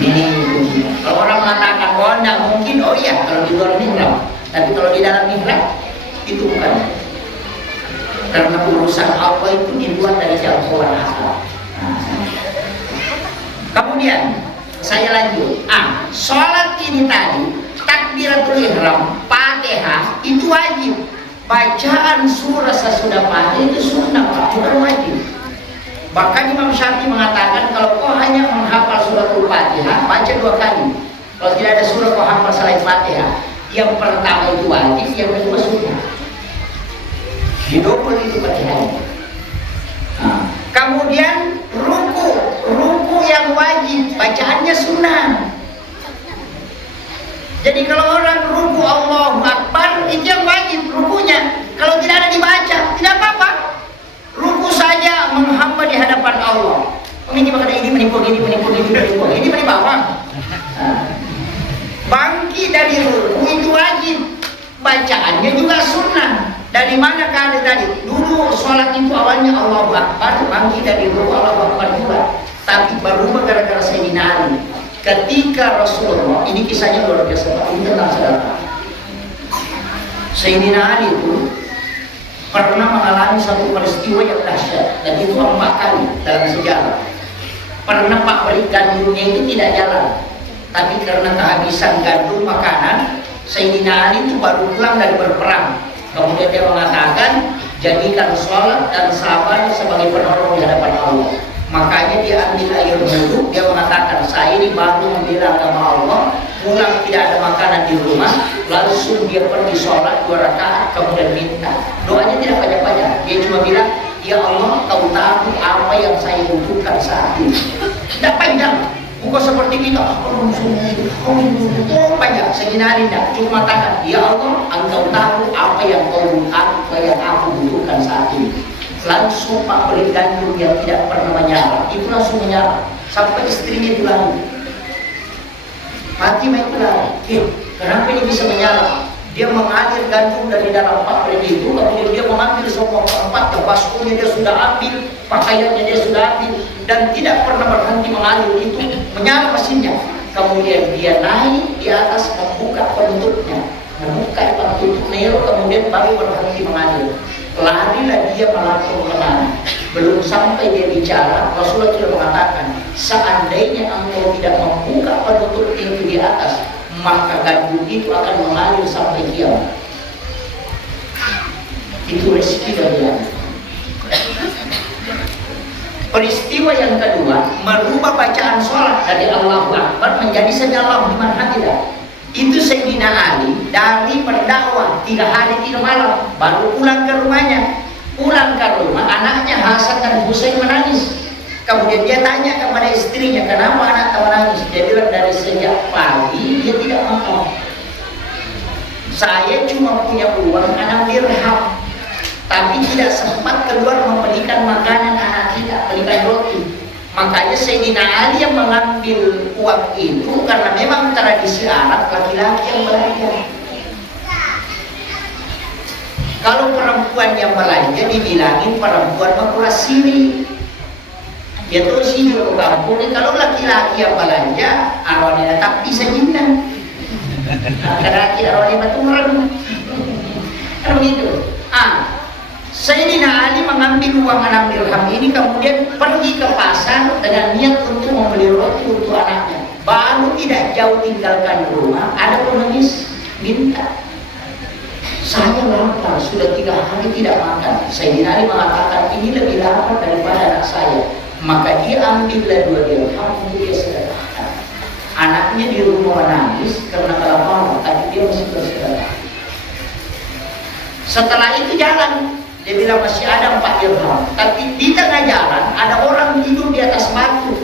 Ini kalau orang mengatakan bahwa tidak mungkin, oh iya kalau di luar mihrab, tapi kalau di dalam mihrab itu bukan. Karena urusan Allah itu di luar dari jangkauan akal. Kemudian saya lanjut. Sholat ini tadi takbiratul ihram, Fatihah itu wajib. Bacaan surah sesudah Fatihah itu sunnah, bukan wajib. Bahkan Imam Syafi'i mengatakan kalau kau hanya menghafal suratul Fatihah, baca 2 kali. Kalau tidak ada surah kau hafal selain Fatihah, yang pertama itu wajib, yang kedua sunnah. Didobel itu Fatihah. Kemudian ruku yang wajib, bacaannya sunnah. Jadi kalau orang ruku Allahu Akbar, itu yang wajib rukunya. Kalau tidak ada dibaca, tidak apa-apa. Ruku saja menghamba di hadapan Allah. Ini makanya ini menipu, ini di bawah. Bangkit dari ruku itu wajib. Bacaannya juga sunnah. Dari mana ada tadi? Dulu sholat itu awalnya Allahu Akbar, bangkit dari ruku Allahu Akbar juga. Tapi berubah gara-gara Sayyidina Ali. Ketika Rasulullah, ini kisahnya luar biasa, ini tentang sedekah. Sayyidina Ali itu pernah mengalami satu peristiwa yang dahsyat, dan itu 4 kali dalam sejarah. Pernah pabrik gandumnya itu tidak jalan, tapi karena kehabisan gandum makanan, Sayyidina Ali itu baru pulang dari berperang. Kemudian dia mengatakan, Jadikan sholat dan sabar sebagai penolong di hadapan Allah. Makanya dia ambil air wudhu, dia mengatakan, saya ini baru membela agama Allah, pulang tidak ada makanan di rumah, langsung dia pergi sholat 2 rakaat, kemudian minta. Doanya tidak banyak-banyak, dia cuma bilang, ya Allah, kau tahu apa yang saya butuhkan saat ini. Tidak panjang, bukan seperti kita, banyak, Sayyidina Ali tidak, cuma mengatakan, ya Allah, engkau tahu apa yang aku butuhkan saat ini. Langsung Pak beri gandum yang tidak pernah menyala, itu langsung menyala sampai istrinya bilang, Fatimah itu lari, kenapa ini bisa menyala? Dia mengalir gandum dari dalam Pak beri itu, kemudian dia mengambil semua keempatnya, baskunya dia sudah ambil, pakaiannya dia sudah ambil, dan tidak pernah berhenti mengalir, itu menyala mesinnya. Kemudian dia naik di atas, membuka penutupnya, membuka penutup Nero, kemudian baru berhenti mengalir. Larilah dia melapor ke langit. Belum sampai dia bicara, Rasulullah sudah mengatakan, seandainya engkau tidak membuka penutup itu di atas, maka gandum itu akan mengalir sampai kiamat. Itu rezeki dari Allah. Peristiwa yang kedua, merubah bacaan sholat dari Allahu Akbar menjadi Sami'allahu liman hamidah. Itu Sayyidina Ali dari berdakwah 3 hari 3 malam baru pulang ke rumahnya. Pulang ke rumah, anaknya Hasan dan Husain menangis. Kemudian dia tanya kepada istrinya, kenapa anak menangis? Dia bilang, dari sejak pagi dia tidak makan. Saya cuma punya uang 6 dirham, tapi tidak sempat keluar membelikan makanan anak kita, belikan roti. Makanya Sayyidina Ali yang mengambil uang itu karena memang tradisi Arab laki-laki yang belanja. Kalau perempuan yang belanja dibilangin perempuan mengkuras siri. Ya tuh sih di kampung. Kalau laki-laki yang belanja, arwahnya tak bisa jinan. Laki-laki arwahnya baturan. Kan begitu. Sayyidina Ali mengambil uang 6 dirham ini, kemudian pergi ke pasar dengan niat untuk membeli roti untuk anaknya. Baru tidak jauh tinggalkan rumah, ada pengemis minta, saya lapar, sudah 3 hari tidak makan. Sayyidina Ali mengatakan, ini lebih lapar daripada anak saya. Maka dia ambillah 2 dirham untuk dia sedekahkan. Anaknya di rumah menangis karena kelaparan, tapi dia masih bersedekah. Setelah itu jalan, dia bilang masih ada 4 dirham, tapi di tengah jalan ada orang tidur di atas batu.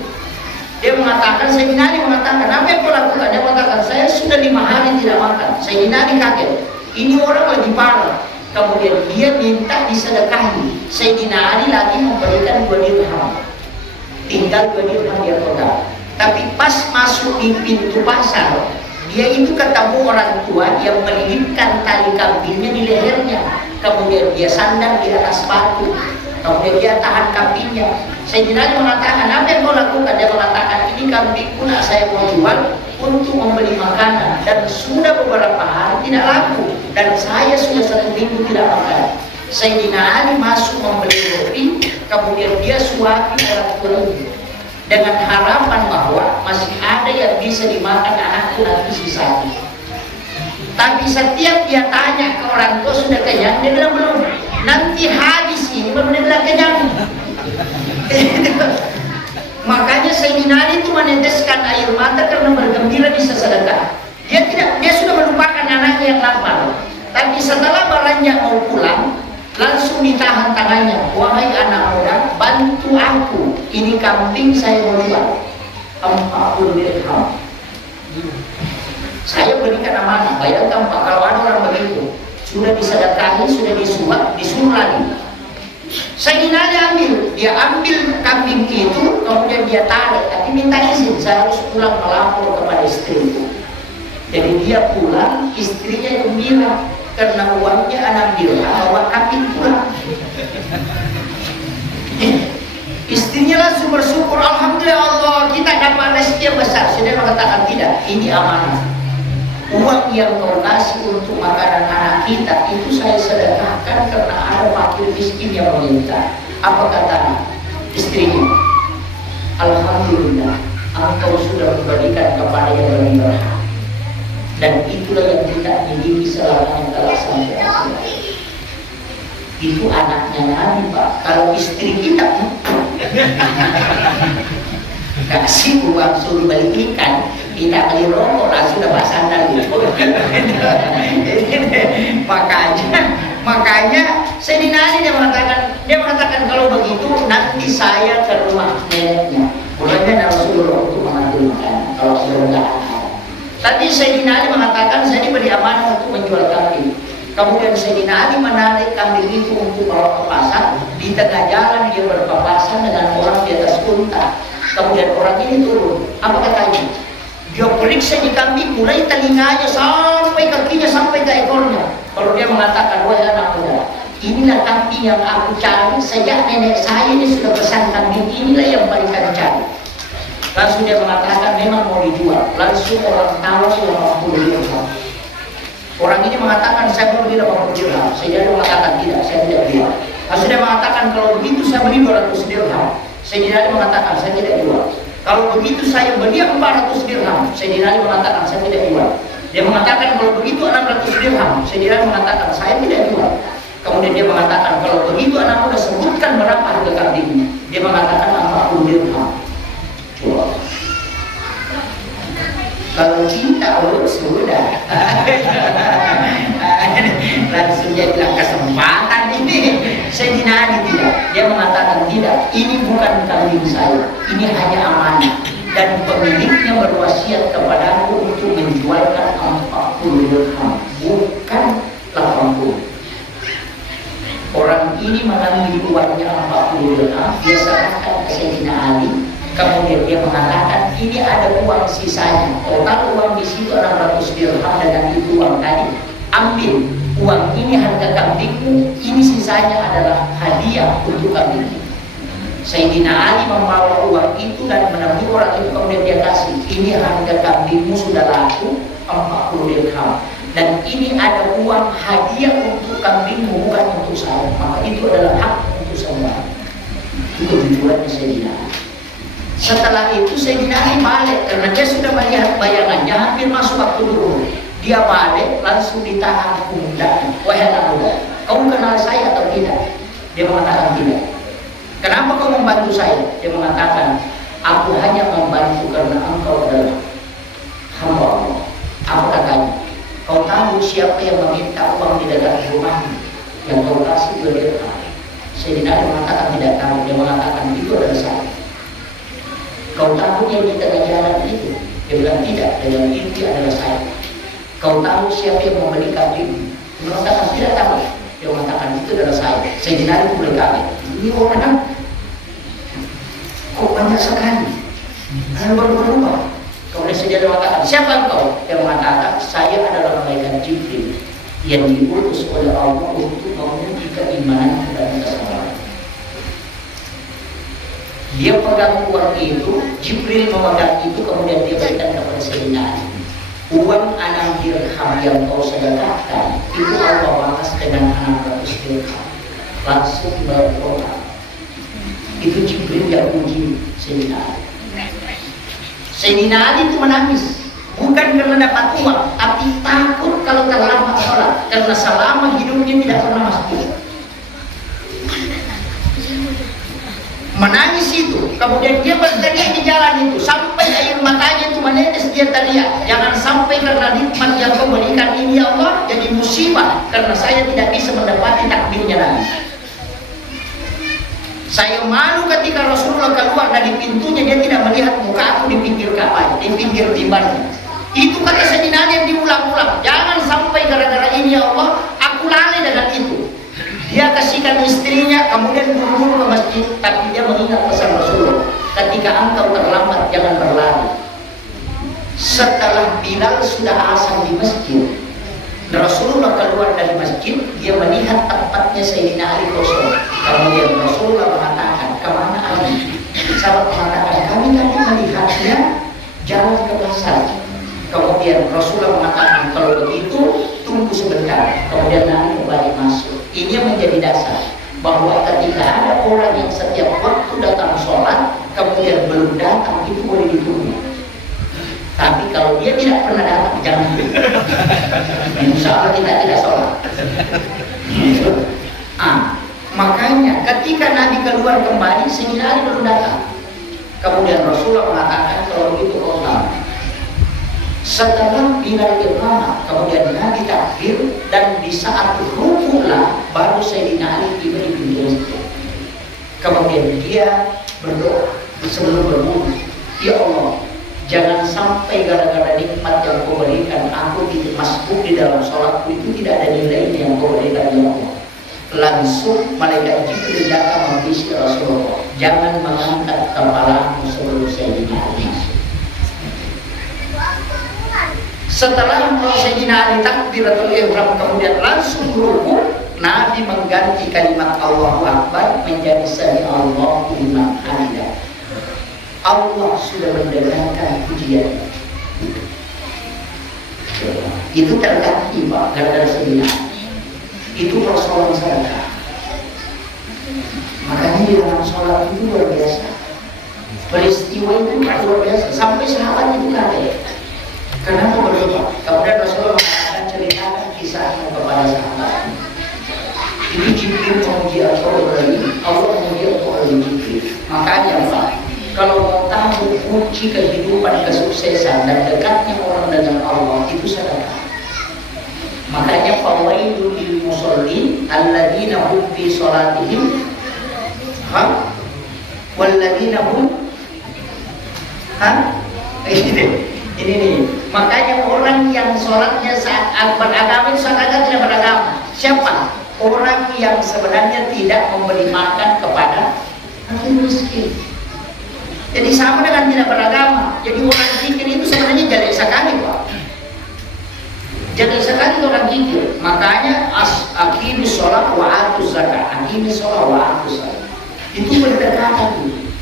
Dia mengatakan, Sayyidina Ali mengatakan, apa yang kau lakukan? Dia mengatakan, saya sudah 5 hari tidak makan. Sayyidina Ali kaget, ini orang lagi parah. Kemudian dia minta disedekahi. Sayyidina Ali lagi memberikan 2 dirham, tinggal 2 dirham dia pegang. Tapi pas masuk di pintu pasar, dia itu ketemu orang tua yang melilitkan tali kambingnya di lehernya. Kemudian dia sandang di atas batu, kemudian dia tahan kambingnya. Sayyidina Ali mengatakan, apa yang kau lakukan? Dia mengatakan, ini kambingku nak saya mau jual untuk membeli makanan, dan sudah beberapa hari tidak laku, dan saya sudah 1 minggu tidak makan. Sayyidina Ali masuk membeli roti, kemudian dia suapi orang tua itu dengan harapan bahwa masih ada yang bisa dimakan anakku nanti sisanya. Tapi setiap dia tanya ke orang tua, sudah kenyang? Dia bilang belum. Nanti habis ini baru dia bilang kenyang. Makanya Sayyidina Ali itu meneteskan air mata karena bergembira bisa sedekah. Dia sudah melupakan anaknya yang lapar. Tapi setelah belanja mau pulang, langsung ditahan tangannya. Wahai anak muda, bantu aku. Ini kambing saya mau jual 40 dirham. Saya berikan amanah. Bayangkan Pak, kalau ada orang begitu, sudah disedekahi, sudah disuruh lagi. Sayyidina Ali ambil, dia ambil kambing itu, kemudian dia tarik, tapi minta izin, saya harus pulang melapor kepada istriku. Jadi dia pulang, istrinya gembira karena uangnya 6 dirham, bawa kambing pulang. Istrinya langsung bersyukur, alhamdulillah Allah, kita dapat rezeki yang besar. Saya mengatakan, tidak, ini amanah. Uang yang kau kasih untuk makanan anak kita itu saya sedekahkan karena ada fakir miskin yang meminta. Apa kata istrinya? Alhamdulillah, engkau sudah memberikan kepada yang lebih berhak, dan itulah yang kita miliki selama yang telah sampai akhir. Itu anaknya Nabi, Pak. Kalau istri kita kasih uang suruh beli ikan, kita beli rokok, langsung dapat sandal gitu. makanya Sayyidina Ali dia mengatakan kalau begitu nanti saya ke rumah neneknya. Mulanya Rasulullah untuk mengambil makanan kalau sudah ada. Tadi Sayyidina Ali mengatakan saya diberi amanah untuk menjual kambing. Kemudian Sayyidina Ali menarik kambing itu untuk bawa ke pasar. Di tengah jalan dia berpapasan dengan orang di atas unta. Kemudian orang ini turun. Apa katanya? Dia periksa di kambing, mulai telinganya sampai kakinya sampai ke ekornya. Kalau dia mengatakan, wahai anak muda, inilah kambing yang aku cari sejak nenek saya ini sudah pesan kambing inilah yang paling kami cari. Langsung dia mengatakan memang mau dijual. Langsung orang tahu 80 dirham. Orang ini mengatakan saya beli 80 dirham. Saya mengatakan tidak, saya tidak jual. Langsung dia mengatakan kalau begitu saya beli 200 dirham. Sayyidina Ali mengatakan saya tidak jual. Kalau begitu saya beli 400 dirham. Sayyidina Ali mengatakan saya tidak jual. Dia mengatakan kalau begitu 600 dirham. Sayyidina Ali mengatakan saya tidak jual. Kemudian dia mengatakan kalau begitu anak muda sebutkan berapa harga kambingnya. Dia mengatakan 40 dirham. Jual. Kalau cinta sudah. Langsung dia bilang kesempatan ini. Sayyidina Ali tidak. Dia mengatakan tidak. Ini bukan kambing saya. Ini hanya amanah. Dan pemiliknya berwasiat kepadaku untuk menjualkan 40 dirham, bukan 80. Orang ini mengambil uangnya 40 dirham. Dia serahkan ke Sayyidina Ali. Kemudian dia mengatakan ini ada uang sisanya. Total uang di situ 600 dirham dengan itu uang tadi. Ambil uang ini harga kambingmu, ini sisanya adalah hadiah untuk kambingmu. Sayyidina Ali membawa uang itu dan menemui orang itu kemudian dia kasih. Ini harga kambingmu sudah laku 40 dirham. Dan ini ada uang hadiah untuk kambingmu bukan untuk saya. Maka itu adalah hak untuk semua. Itu tujuannya Sayyidina Ali. Setelah itu Sayyidina Ali balik karena dia sudah melihat bayangannya hampir masuk waktu dulu. Dia balik langsung ditahan pundaknya. Wahai anak muda, kau kenal saya atau tidak? Dia mengatakan tidak. Kenapa kau membantu saya? Dia mengatakan aku hanya membantu karena engkau adalah hamba Allah. Apa katanya? Kau tahu siapa yang meminta uang di dekat rumahmu yang kau kasih 2 dirham? Sayyidina Ali mengatakan tidak tahu. Dia mengatakan itu adalah saya. Kau tahu yang di tengah jalan itu? Dia bilang tidak. Dia bilang itu adalah saya. Kau tahu siapa yang membeli kambing? Dia mengatakan tidak tahu. Dia mengatakan itu adalah saya. Sayyidina Ali membeli kambing. Ini orang kok banyak sekali. Berubah. Kemudian Sayyidina Ali mengatakan siapa engkau? Dia mengatakan saya adalah malaikat Jibril yang diutus oleh Allah untuk menguji keimanan dan kesabaran. Dia pegang uang itu, Jibril memegang itu, kemudian dia berikan kepada Sayyidina Ali. Uang 6 dirham yang kau sedekahkan itu Allah balas dengan 600 dirham. Langsung berdoa. Itu Jibril yang uji Sayyidina Ali. Sayyidina Ali itu menangis, bukan karena dapat uang, tapi takut kalau terlambat sholat, karena selama hidupnya tidak pernah masuk. Menangis itu, kemudian dia berteriak di jalan itu sampai air matanya itu menetes. Dia teriak, jangan sampai karena nikmat yang kau berikan ini ya Allah jadi musibah karena saya tidak bisa mendapati takdirnya lagi. Saya malu ketika Rasulullah keluar dari pintunya, dia tidak melihat muka aku di pinggir kapal, di pinggir timbannya. Itu kata Sayyidina Ali yang diulang-ulang, jangan sampai gara-gara ini ya Allah aku lalai dengan itu. Dia kasihkan istrinya, kemudian buru-buru ke masjid, tapi dia mengingat pesan Rasulullah, ketika engkau terlambat jangan berlari. Setelah Bilal sudah azan di masjid, Rasulullah keluar dari masjid, dia melihat tempatnya Sayyidina Ali kosong. Kemudian Rasulullah mengatakan, kemana Ali? Sahabat mengatakan, kami tadi melihatnya jalan ke pasar. Kemudian Rasulullah mengatakan, kalau begitu tunggu sebentar. Kemudian Ali kembali masuk. Ini menjadi dasar bahwa ketika ada orang yang setiap waktu datang sholat kemudian belum datang, itu boleh ditunggu. Tapi kalau dia tidak pernah datang, jangan. Insya Allah kita tidak sholat. Makanya ketika Nabi keluar kembali, Sayyidina Ali belum datang. Kemudian Rasulullah mengatakan kalau begitu kau tahu. Setelah Bilal iqamah, kemudian Nabi takbir, dan di saat rukulah baru Sayyidina Ali tiba di pintu masjid. Kemudian dia berdoa sebelum berwudu, ya Allah, jangan sampai gara-gara nikmat yang kau berikan aku masuk di dalam sholatku itu tidak ada nilainya yang kau berikan, ya Allah. Langsung malaikat Jibril datang membisik Rasulullah, jangan mengangkat kepalamu sebelum Sayyidina Ali. Setelah Sayyidina Ali takbiratul ihram kemudian langsung ruku, Nabi mengganti kalimat Allahu Akbar menjadi Sami Allahu liman hamidah. Allah sudah mendengarkan pujian. Itu terganti Pak, gara-gara Sayyidina Ali. Itu persoalan sedekah. Makanya di dalam sholat itu luar biasa. Peristiwa itu luar biasa. Sampai sahabat itu kaget. Kenapa berdoa? Kemudian Rasulullah mengatakan ceritakan kisahnya kepada sahabat. Itu Jibril memuji Allah memuji Jibril. Makanya Pak, kalau mau tahu kunci kehidupan kesuksesan dan dekatnya orang dengan Allah itu sedekah. Makanya fawailul lil musallin alladzina hum fi shalatihim walladzina hum ini nih. Makanya orang yang sholatnya saat beragama itu saat tidak beragama. Siapa? Orang yang sebenarnya tidak memberi makan kepada fakir miskin. Jadi sama dengan tidak beragama. Jadi orang zikir itu sebenarnya jelek sekali Pak. Jelek sekali orang zikir. Makanya aqimis sholat wa atuz zakat. Aqimis sholat wa atuz zakat. Itu berdekatan itu.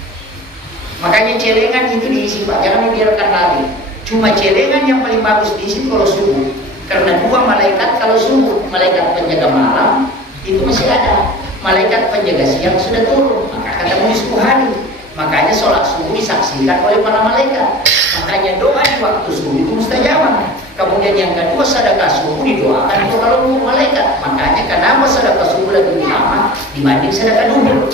Makanya celengan itu diisi Pak. Jangan dibiarkan lari. Cuma celengan yang paling bagus diisi kalau subuh. Karena dua malaikat kalau subuh, malaikat penjaga malam itu masih ada, malaikat penjaga siang sudah turun, maka ketemu di subuh hari. Makanya sholat subuh disaksikan oleh para malaikat. Makanya doa di waktu subuh itu mustajabah. Kemudian yang kedua sedekah subuh didoakan itu kalau malaikat. Makanya kenapa sedekah subuh lebih lama dibanding sedekah duhur?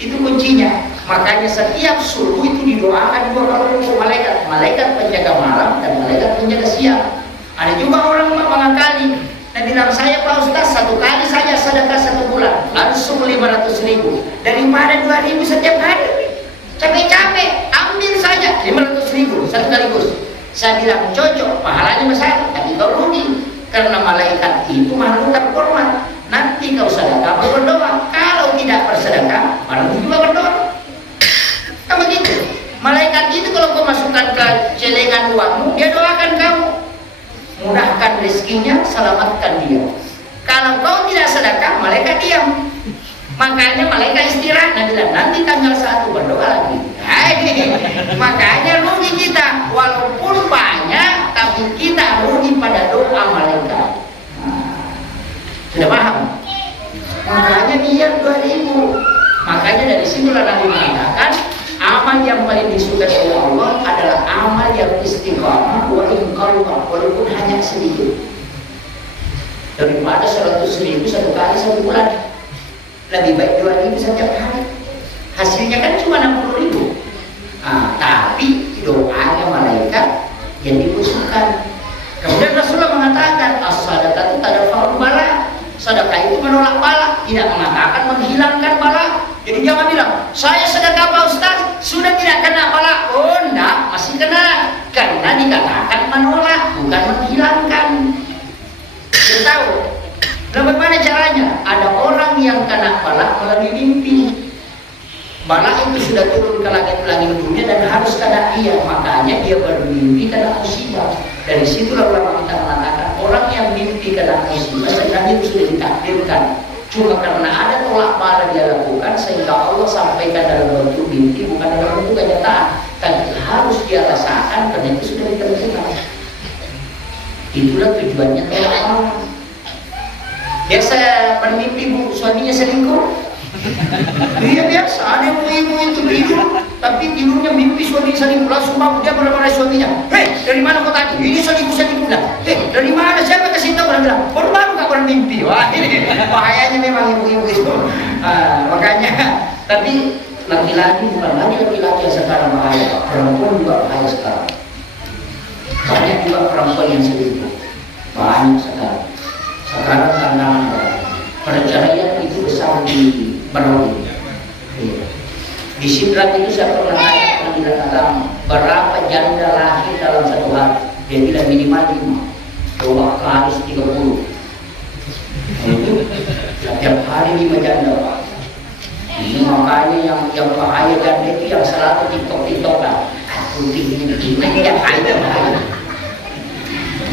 Itu kuncinya. Makanya setiap subuh itu didoakan dua kali malaikat, malaikat penjaga malam dan malaikat penjaga siang. Ada juga orang mengakali dan bilang, saya Pak Ustaz satu kali saja sedekah 1 bulan langsung 500.000 daripada 2.000 setiap hari. Capek-capek ambil saja 500.000 satu kaligus. Saya bilang cocok, pahalanya besar, tapi kau rugi karena malaikat itu makhluk terhormat. Nanti kau sedekah baru berdoa, kalau tidak bersedekah baru juga berdoa. Kan begitu. Malaikat itu kalau kau masukkan ke celengan uangmu, dia doakan kamu, mudahkan rezekinya, selamatkan dia. Kalau kau tidak sedekah, malaikat diam. Makanya malaikat istirahat. Nah, bilang nanti tanggal 1 berdoa lagi. Makanya rugi kita, walaupun banyak, tapi kita rugi pada doa malaikat. Sudah paham? Makanya niat 2.000. Makanya dari situlah Nabi mengatakan amal yang paling disukai oleh Allah adalah amal yang istiqamah wa in qarra, walaupun hanya sedikit. Daripada 100.000 satu kali 1 bulan, lebih baik 2.000 setiap hari. Hasilnya kan cuma 60.000. Tapi doanya malaikat yang dibutuhkan. Kemudian Rasulullah mengatakan as-sadaqatu tadfa'u bala. Sedekah itu menolak bala, tidak mengatakan menghilangkan bala. Jadi jangan bilang, saya sedekah Pak Ustaz, sudah tidak kena bala. Oh enggak, masih kena. Karena dikatakan menolak, bukan menghilangkan. Kita tahu. Nah, bagaimana caranya? Ada orang yang kena bala melalui mimpi. Bala itu sudah turun ke langit-langit dunia dan harus kena dia. Makanya dia bermimpi kena musibah. Dari situlah ulama kita mengatakan orang yang mimpi kena musibah sebenarnya itu sudah ditakdirkan. Cuma karena ada tolak bala dia lakukan sehingga Allah sampaikan dalam bentuk mimpi, bukan dalam bentuk kenyataan. Tapi harus dia rasakan karena itu sudah ditentukan. Itulah tujuannya tolak bala. Biasa bermimpi bu suaminya selingkuh. Iya biasa, ada ibu-ibu itu tidur tapi tidurnya mimpi suami selingkuh, langsung bangun dia marah-marah suaminya. Hei, dari mana kau tadi? Ini selingkuh lah. Hei, dari mana? Siapa kasih tahu? Dia bilang, baru kau bermimpi. Wah, ini bahayanya memang ibu-ibu itu. Makanya, tapi laki-laki bukan lagi laki-laki yang sekarang bahaya, perempuan juga bahaya sekarang. Banyak juga perempuan yang selingkuh, banyak sekarang. Sekarang tantangan perceraian itu besar di Berawi. Di Sidrat itu saya pernah tanya pengadilan agama, berapa janda lahir dalam satu hari? Dia bilang minimal 5, 2 kali 30. Setiap hari 5 janda. Ini makanya yang bahaya janda itu yang selalu TikTok-TikTokan. Aku ingin yang ada.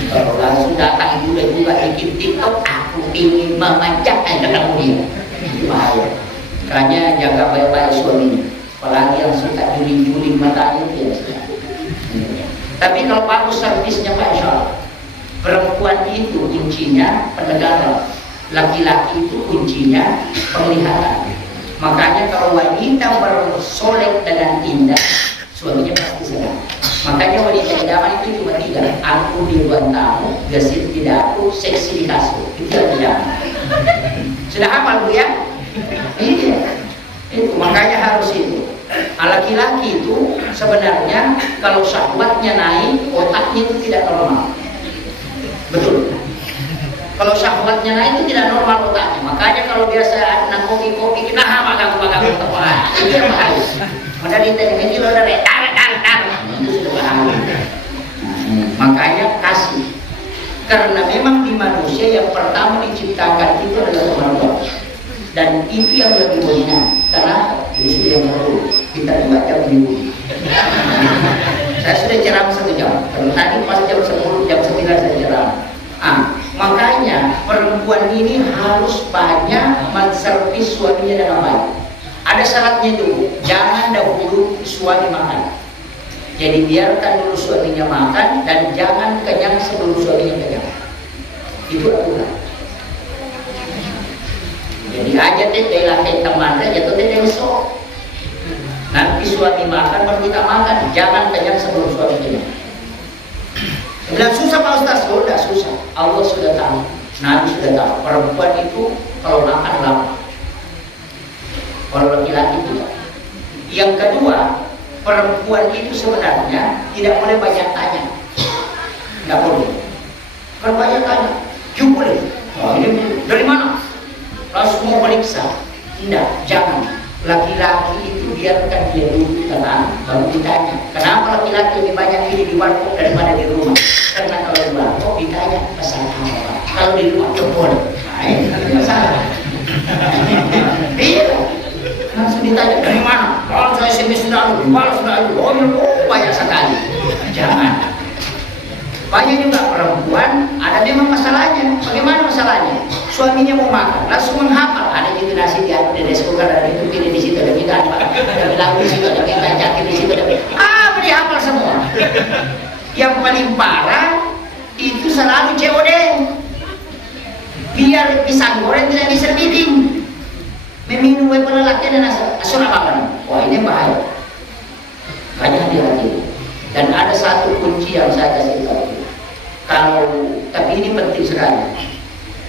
Kalau langsung datang juga bikin TikTok, aku ingin memanjat ketemu dia. Itu bahaya. Makanya jaga baik-baik suaminya. Apalagi yang suka juling-juling matanya itu ya. Tapi kalau bagus servisnya Pak Insya Allah. Perempuan itu kuncinya penegara, laki-laki itu kuncinya penglihatan. Makanya kalau wanita bersolek dengan indah, suaminya pasti senang. Makanya wanita idaman itu cuma 3. Aku di ruang tamu, gesit tidak aku, seksi di kasur. Itu yang idaman. Sudah hafal Bu ya? Iya. Itu makanya harus itu. Laki-laki itu sebenarnya kalau syahwatnya naik, otaknya itu tidak normal. Betul. Kalau syahwatnya naik itu tidak normal otaknya. Makanya kalau biasa anak kopi-kopi kita makan tepat. Itu yang bahaya. Padahal di tengah kilo dari tar. Itu sudah bahaya. Makanya kasih. Karena memang di manusia yang pertama diciptakan itu adalah kemanusiaan. Dan itu yang lebih dominan. Karena itu yang perlu kita juga jam dulu. Saya sudah ceramah 1 jam. Karena tadi pas jam 10, jam 9 saya ceramah. Makanya perempuan ini harus banyak menservis suaminya dengan baik. Ada syaratnya itu, jangan dahulu suami makan. Jadi biarkan dulu suaminya makan dan jangan kenyang sebelum suaminya kenyang. Itu aturan. Jadi aja teh lahir teman aja tuh teh besok. Nanti suami makan baru kita makan. Jangan kenyang sebelum suami kenyang. Bilang susah Pak Ustaz, oh tidak susah. Allah sudah tahu, Nabi sudah tahu. Perempuan itu kalau makan lama, kalau laki-laki tidak. Yang kedua, perempuan itu sebenarnya tidak boleh banyak tanya. Tidak boleh. Kalau banyak tanya, you boleh. Oh, ini dari mana? Langsung mau periksa. Tidak, jangan. Laki-laki itu biarkan dia dulu tenang, baru ditanya. Kenapa laki-laki lebih banyak ini di warkop daripada di rumah? Karena kalau di warkop ditanya pesan apa? Kalau di rumah kebun, nah ini masalah. Iya, langsung ditanya dari mana? Kalau saya SMS sudah lalu, balas sudah lalu. Oh, banyak sekali. Jangan. Banyak juga perempuan ada memang masalahnya. Bagaimana masalahnya? Suaminya mau makan, langsung menghafal. Ada gitu nasi di desko ada itu pilih di situ, ada kita ada lagu di situ, ada kita jati di situ, ada dihafal semua. Yang paling parah itu selalu COD. Biar pisang goreng tidak diserbiting. Meminum lelaki dan asal apa? Wah ini bahaya. Banyak hati-hati. Dan ada satu kunci yang saya kasih tahu. Tapi ini penting sekali.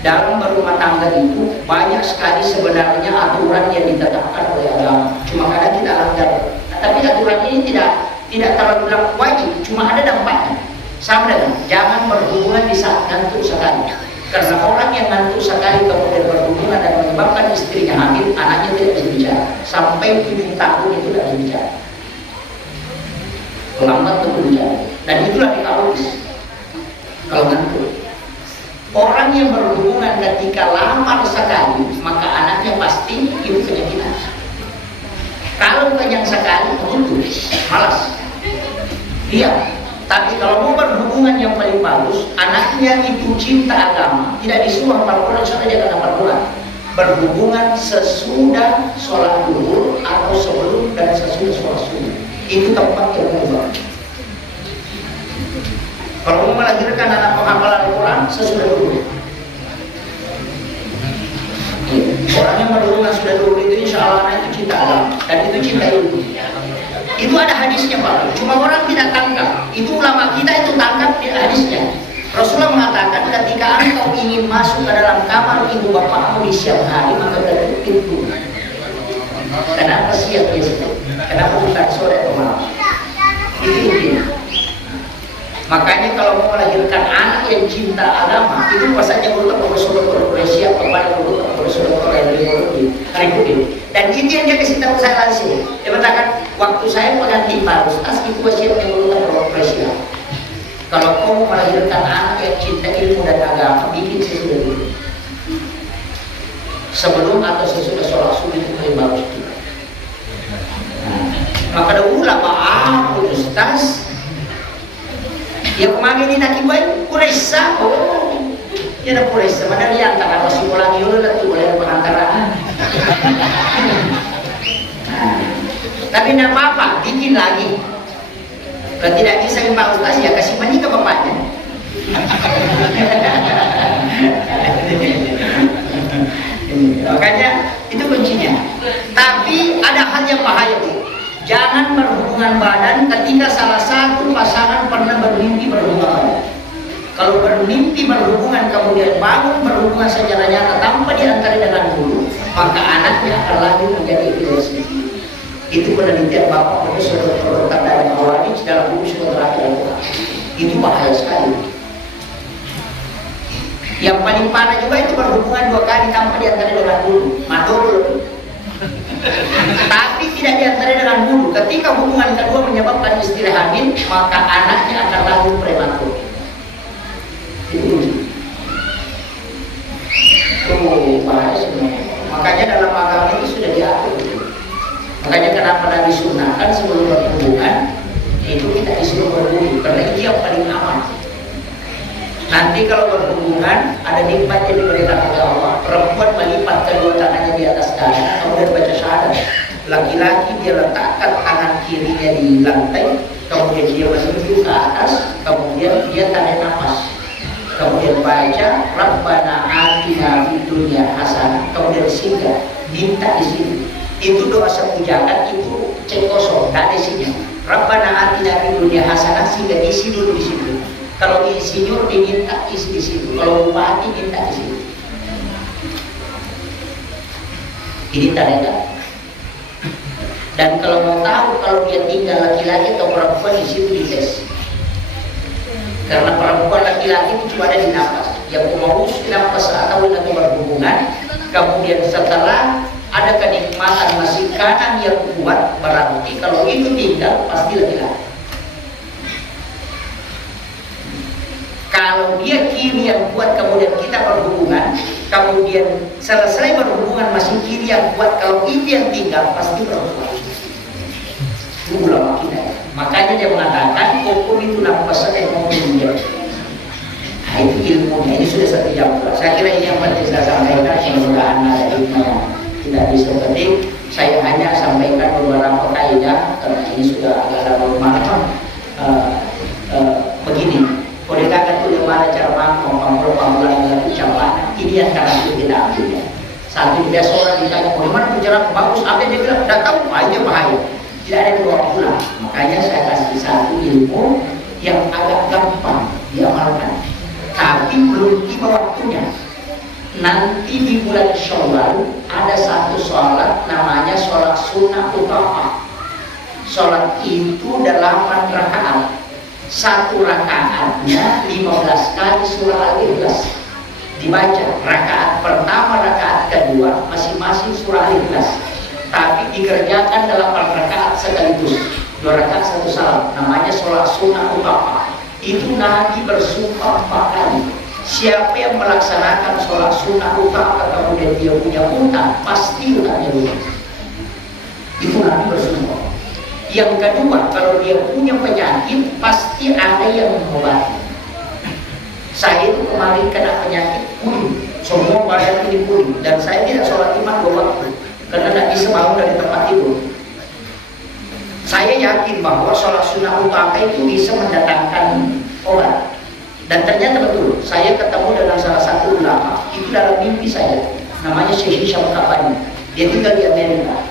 Dalam berumah tangga itu banyak sekali sebenarnya aturan yang ditetapkan oleh agama. Cuma kadang kita langgar. Tapi aturan ini tidak terlalu wajib. Cuma ada dampaknya. Sama dengan jangan berhubungan di saat ngantuk sekali. Karena orang yang ngantuk sekali kemudian berhubungan dan menyebabkan istrinya hamil, anaknya tidak bisa bicara. Sampai 7 tahun itu tidak bisa bicara. Lambat untuk bicara. Dan itulah dikalois. Kalau ngantuk. Orang yang berhubungan ketika lama sekali, maka anaknya pasti itu penyakitan. Kalau kenyang sekali, betul, malas. Iya. Tapi kalau mau berhubungan yang paling bagus, anaknya itu cinta agama, tidak disuruh 4 bulan, saja kena 4 bulan. Berhubungan sesudah sholat duhur atau sebelum dan sesudah sholat subuh. Itu tempat yang berubah. Kalau mau melahirkan anak penghafal Al-Quran sesudah dulu. Orang yang berhubungan sudah dulu itu insya Allah anak itu cinta agama dan itu cinta ilmu. Itu ada hadisnya Pak, cuma orang tidak tangkap. Itu ulama kita itu tangkap di hadisnya. Rasulullah mengatakan ketika engkau ingin masuk ke dalam kamar ibu bapakmu di siang hari maka tutup pintu. Kenapa siang biasanya? Kenapa bukan sore atau malam? Itu intinya. Makanya kalau mau melahirkan anak yang cinta agama itu pas saja untuk profesor bersiap kepada untuk profesor yang lebih. Dan itu yang dia kasih tahu saya langsung. Dia mengatakan waktu saya pengantin Pak Ustaz itu wasiat yang untuk bersiap. Kalau kau mau melahirkan anak yang cinta ilmu dan agama, bikin sesudah dulu. Sebelum atau sesudah sholat subuh itu paling bagus. Maka ada ulama Ustaz ya kemarin ini nak ibu kuresa, ya ada kuresa. Mana dia antara masih ulang yul dan tu boleh pengantaraan. Tapi tidak apa-apa, bikin lagi. Kalau tidak bisa Pak Ustaz ya kasih mani ke bapaknya. Makanya itu kuncinya. Tapi ada hal yang bahaya Bu. Jangan berhubungan badan ketika salah satu pasangan pernah bermimpi berhubungan badan. Kalau bermimpi berhubungan kemudian bangun berhubungan secara nyata tanpa diantara dengan bulu, maka anaknya akan lahir menjadi epilepsi. Itu penelitian Bapak Profesor Dr. Tandana Mawadi dalam buku psikoterapi Al-Quran. Itu bahaya sekali. Yang paling parah juga itu berhubungan 2 kali tanpa diantara dengan bulu, madul. Tapi tidak diantara dengan bulu. Ketika hubungan kedua menyebabkan istri hamil, maka anaknya akan lahir prematur. Itu bahaya sebenarnya. Makanya dalam agama itu sudah diatur. Makanya kenapa Nabi sunnahkan sebelum berhubungan itu kita disuruh berwudu karena itu yang paling aman. Nanti kalau berhubungan ada nikmat yang diberikan oleh Allah. Perempuan melipat kedua tangannya di atas dada kemudian baca syahadat. Laki-laki dia letakkan tangan kirinya di lantai kemudian dia menuju ke atas kemudian dia tarik nafas kemudian baca Rabbana atina fid dunya hasanah kemudian singgah minta di sini. Itu doa sepujakan itu cek kosong, tidak ada isinya. Rabbana atina fid dunya hasanah sehingga isi dulu di situ. Kalau insinyur diminta isi di situ, kalau bupati minta di situ. Ini tanda. Dan kalau mau tahu kalau dia tinggal laki-laki atau perempuan di situ dites. Karena perempuan laki-laki itu cuma ada di nafas. Yang mau nafas atau lagi berhubungan, kemudian setelah ada kenikmatan masih kanan yang kuat, berarti kalau itu tinggal pasti laki-laki. Kalau dia kiri yang kuat kemudian kita berhubungan, kemudian selesai berhubungan masih kiri yang kuat, kalau itu yang tinggal pasti perempuan. Itu ulama kita. Makanya dia mengatakan hukum itu nafas yang mau dia. Nah itu ilmunya, ini sudah 1 jam. Saya kira ini yang penting saya sampaikan. Semoga ada ilmunya tidak bisa penting. Saya hanya sampaikan beberapa kaidah karena ini sudah agak lama malam. Begini, boleh kata itu gimana cara pampulan yang ucapan ini yang karena itu tidak ambilnya. Satu dia seorang ditanya bagaimana penjelasan bagus, apa dia bilang tidak tahu, aja bahaya. Tidak ada 2 bulan. Makanya saya kasih satu ilmu yang agak gampang diamalkan, tapi belum tiba waktunya. Nanti di bulan Syawal ada satu sholat namanya sholat sunnah utama. Sholat itu 8 rakaat. Satu rakaatnya 15 kali surah Al-Ikhlas dibaca. Rakaat pertama, rakaat kedua masing-masing surah Al-Ikhlas. Tapi dikerjakan 8 rakaat sekaligus. 2 rakaat 1 salam. Namanya sholat sunnah utama. Itu Nabi bersumpah 4 kali. Siapa yang melaksanakan sholat sunnah utama kemudian dia punya utang, pasti utangnya lunas. Itu Nabi bersumpah. Yang kedua, kalau dia punya penyakit, pasti ada yang mengobati. Saya itu kemarin kena penyakit kulit, semua badan ini kulit, dan saya tidak sholat 5 waktu karena tidak bisa bangun dari tempat tidur. Saya yakin bahwa sholat sunnah utama itu bisa mendatangkan obat. Dan ternyata betul, saya ketemu dengan salah satu ulama, itu dalam mimpi saya, namanya Syekh Syamkapani. Dia tinggal di Amerika.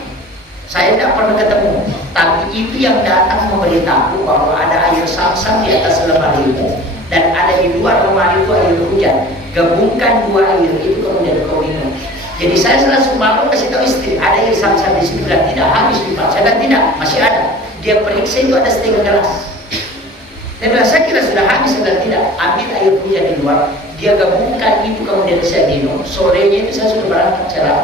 Saya tidak pernah ketemu, tapi itu yang datang memberitahu bahwa ada air Samsam di atas lemarimu dan ada di luar lemari itu air hujan. Gabungkan dua air itu kemudian kau minum. Jadi saya selalu malam kasih tahu istri, ada air Samsam di sini, bilang tidak, habis lipat. Saya bilang tidak, masih ada. Dia periksa itu ada setengah gelas. Dia bilang saya kira sudah habis. Saya bilang tidak, ambil air hujan di luar. Dia gabungkan itu kemudian saya minum. Sorenya itu saya sudah berangkat cerah.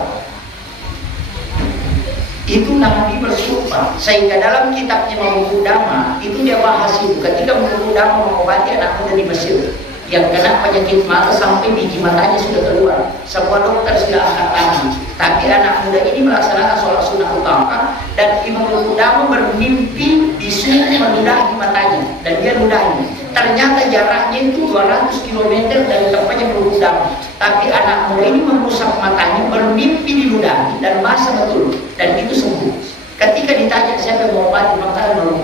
Itu Nabi bersumpah, sehingga dalam kitabnya Imam Qudamah itu dia bahas itu ketika Imam Qudamah mengobati anak muda di Mesir yang kena penyakit mata sampai biji matanya sudah keluar. Semua dokter sudah angkat tangan, tapi anak muda ini melaksanakan sholat sunnah utama dan Imam Qudamah bermimpi disuruh meludahi matanya dan dia ludahi. Ternyata jaraknya itu 200 km dari tempatnya Imam Qudamah, tapi anak muda ini merusak matanya, bermimpi diludahi dan masa betul dan itu sembuh. Ketika ditanya siapa yang mengobati, maka Imam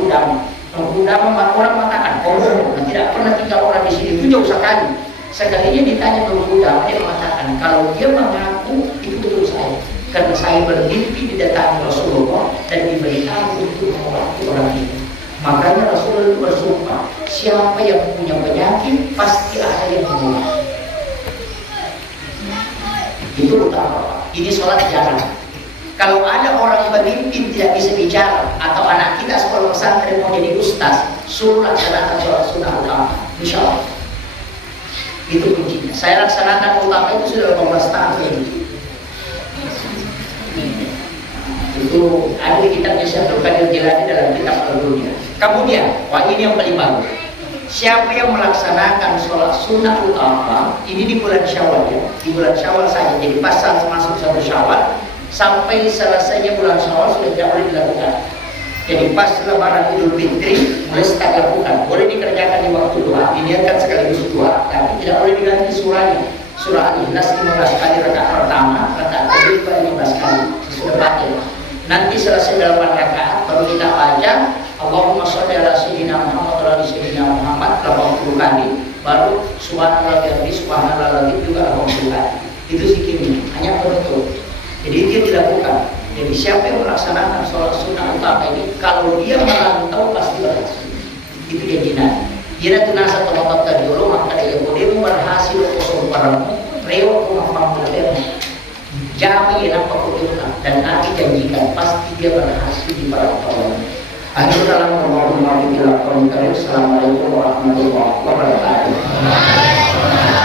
Qudamah orang mengatakan, oh, tidak pernah tinggal orang di sini, itu jauh sekali. Sekalinya ditanya Imam Qudamah, dia mengatakan kalau dia mengaku itu betul saya, karena saya bermimpi didatangi Rasulullah dan diberitahu untuk mengobati orang ini. Makanya Rasulullah itu bersumpah, siapa yang punya penyakit pasti ada yang mengobati. Itu utama. Ini sholat jalan. Kalau ada orang yang bermimpi tidak bisa bicara, atau anak kita sekolah pesantren mau jadi ustaz, suruh laksanakan sholat sunnah utama, insya Allah. Itu kuncinya. Saya laksanakan utama itu sudah 18 tahun ini. Itu ada di kitabnya Syekh Qadir Jilani dalam kitab Al-Dunia. Kemudian, wah ini yang paling baru. Siapa yang melaksanakan sholat sunnah utama ini di bulan Syawal ya, di bulan Syawal saja. Jadi pasal masuk 1 Syawal sampai selesainya bulan Syawal sudah tidak boleh dilakukan. Jadi pas Lebaran Idul Fitri mulai start lakukan. Boleh dikerjakan di waktu duha, diniatkan sekaligus duha, tapi tidak boleh diganti surahnya. Surah Al-Ikhlas 15 kali rakaat pertama, rakaat kedua 15 kali sesudah batil. Nanti selesai 8 rakaat baru kita baca Allahumma sholli ala sayyidina Muhammad wa ala sayyidina Muhammad 80 kali, baru subhanallah juga 80 kali. Itu zikirnya, hanya betul. Jadi dia dilakukan. Jadi siapa yang melaksanakan sholat sunnah utama ini, kalau dia merantau pasti berhasil. Itu dia jinak. Jinak itu nasa tomatot tadi dulu, maka dia boleh berhasil kosong paramu, reo kumafam berlemu. Jami yang nampak kutukan dan Nabi janjikan pasti dia berhasil di perantauan. Akhir dalam Assalamualaikum warahmatullahi wabarakatuh.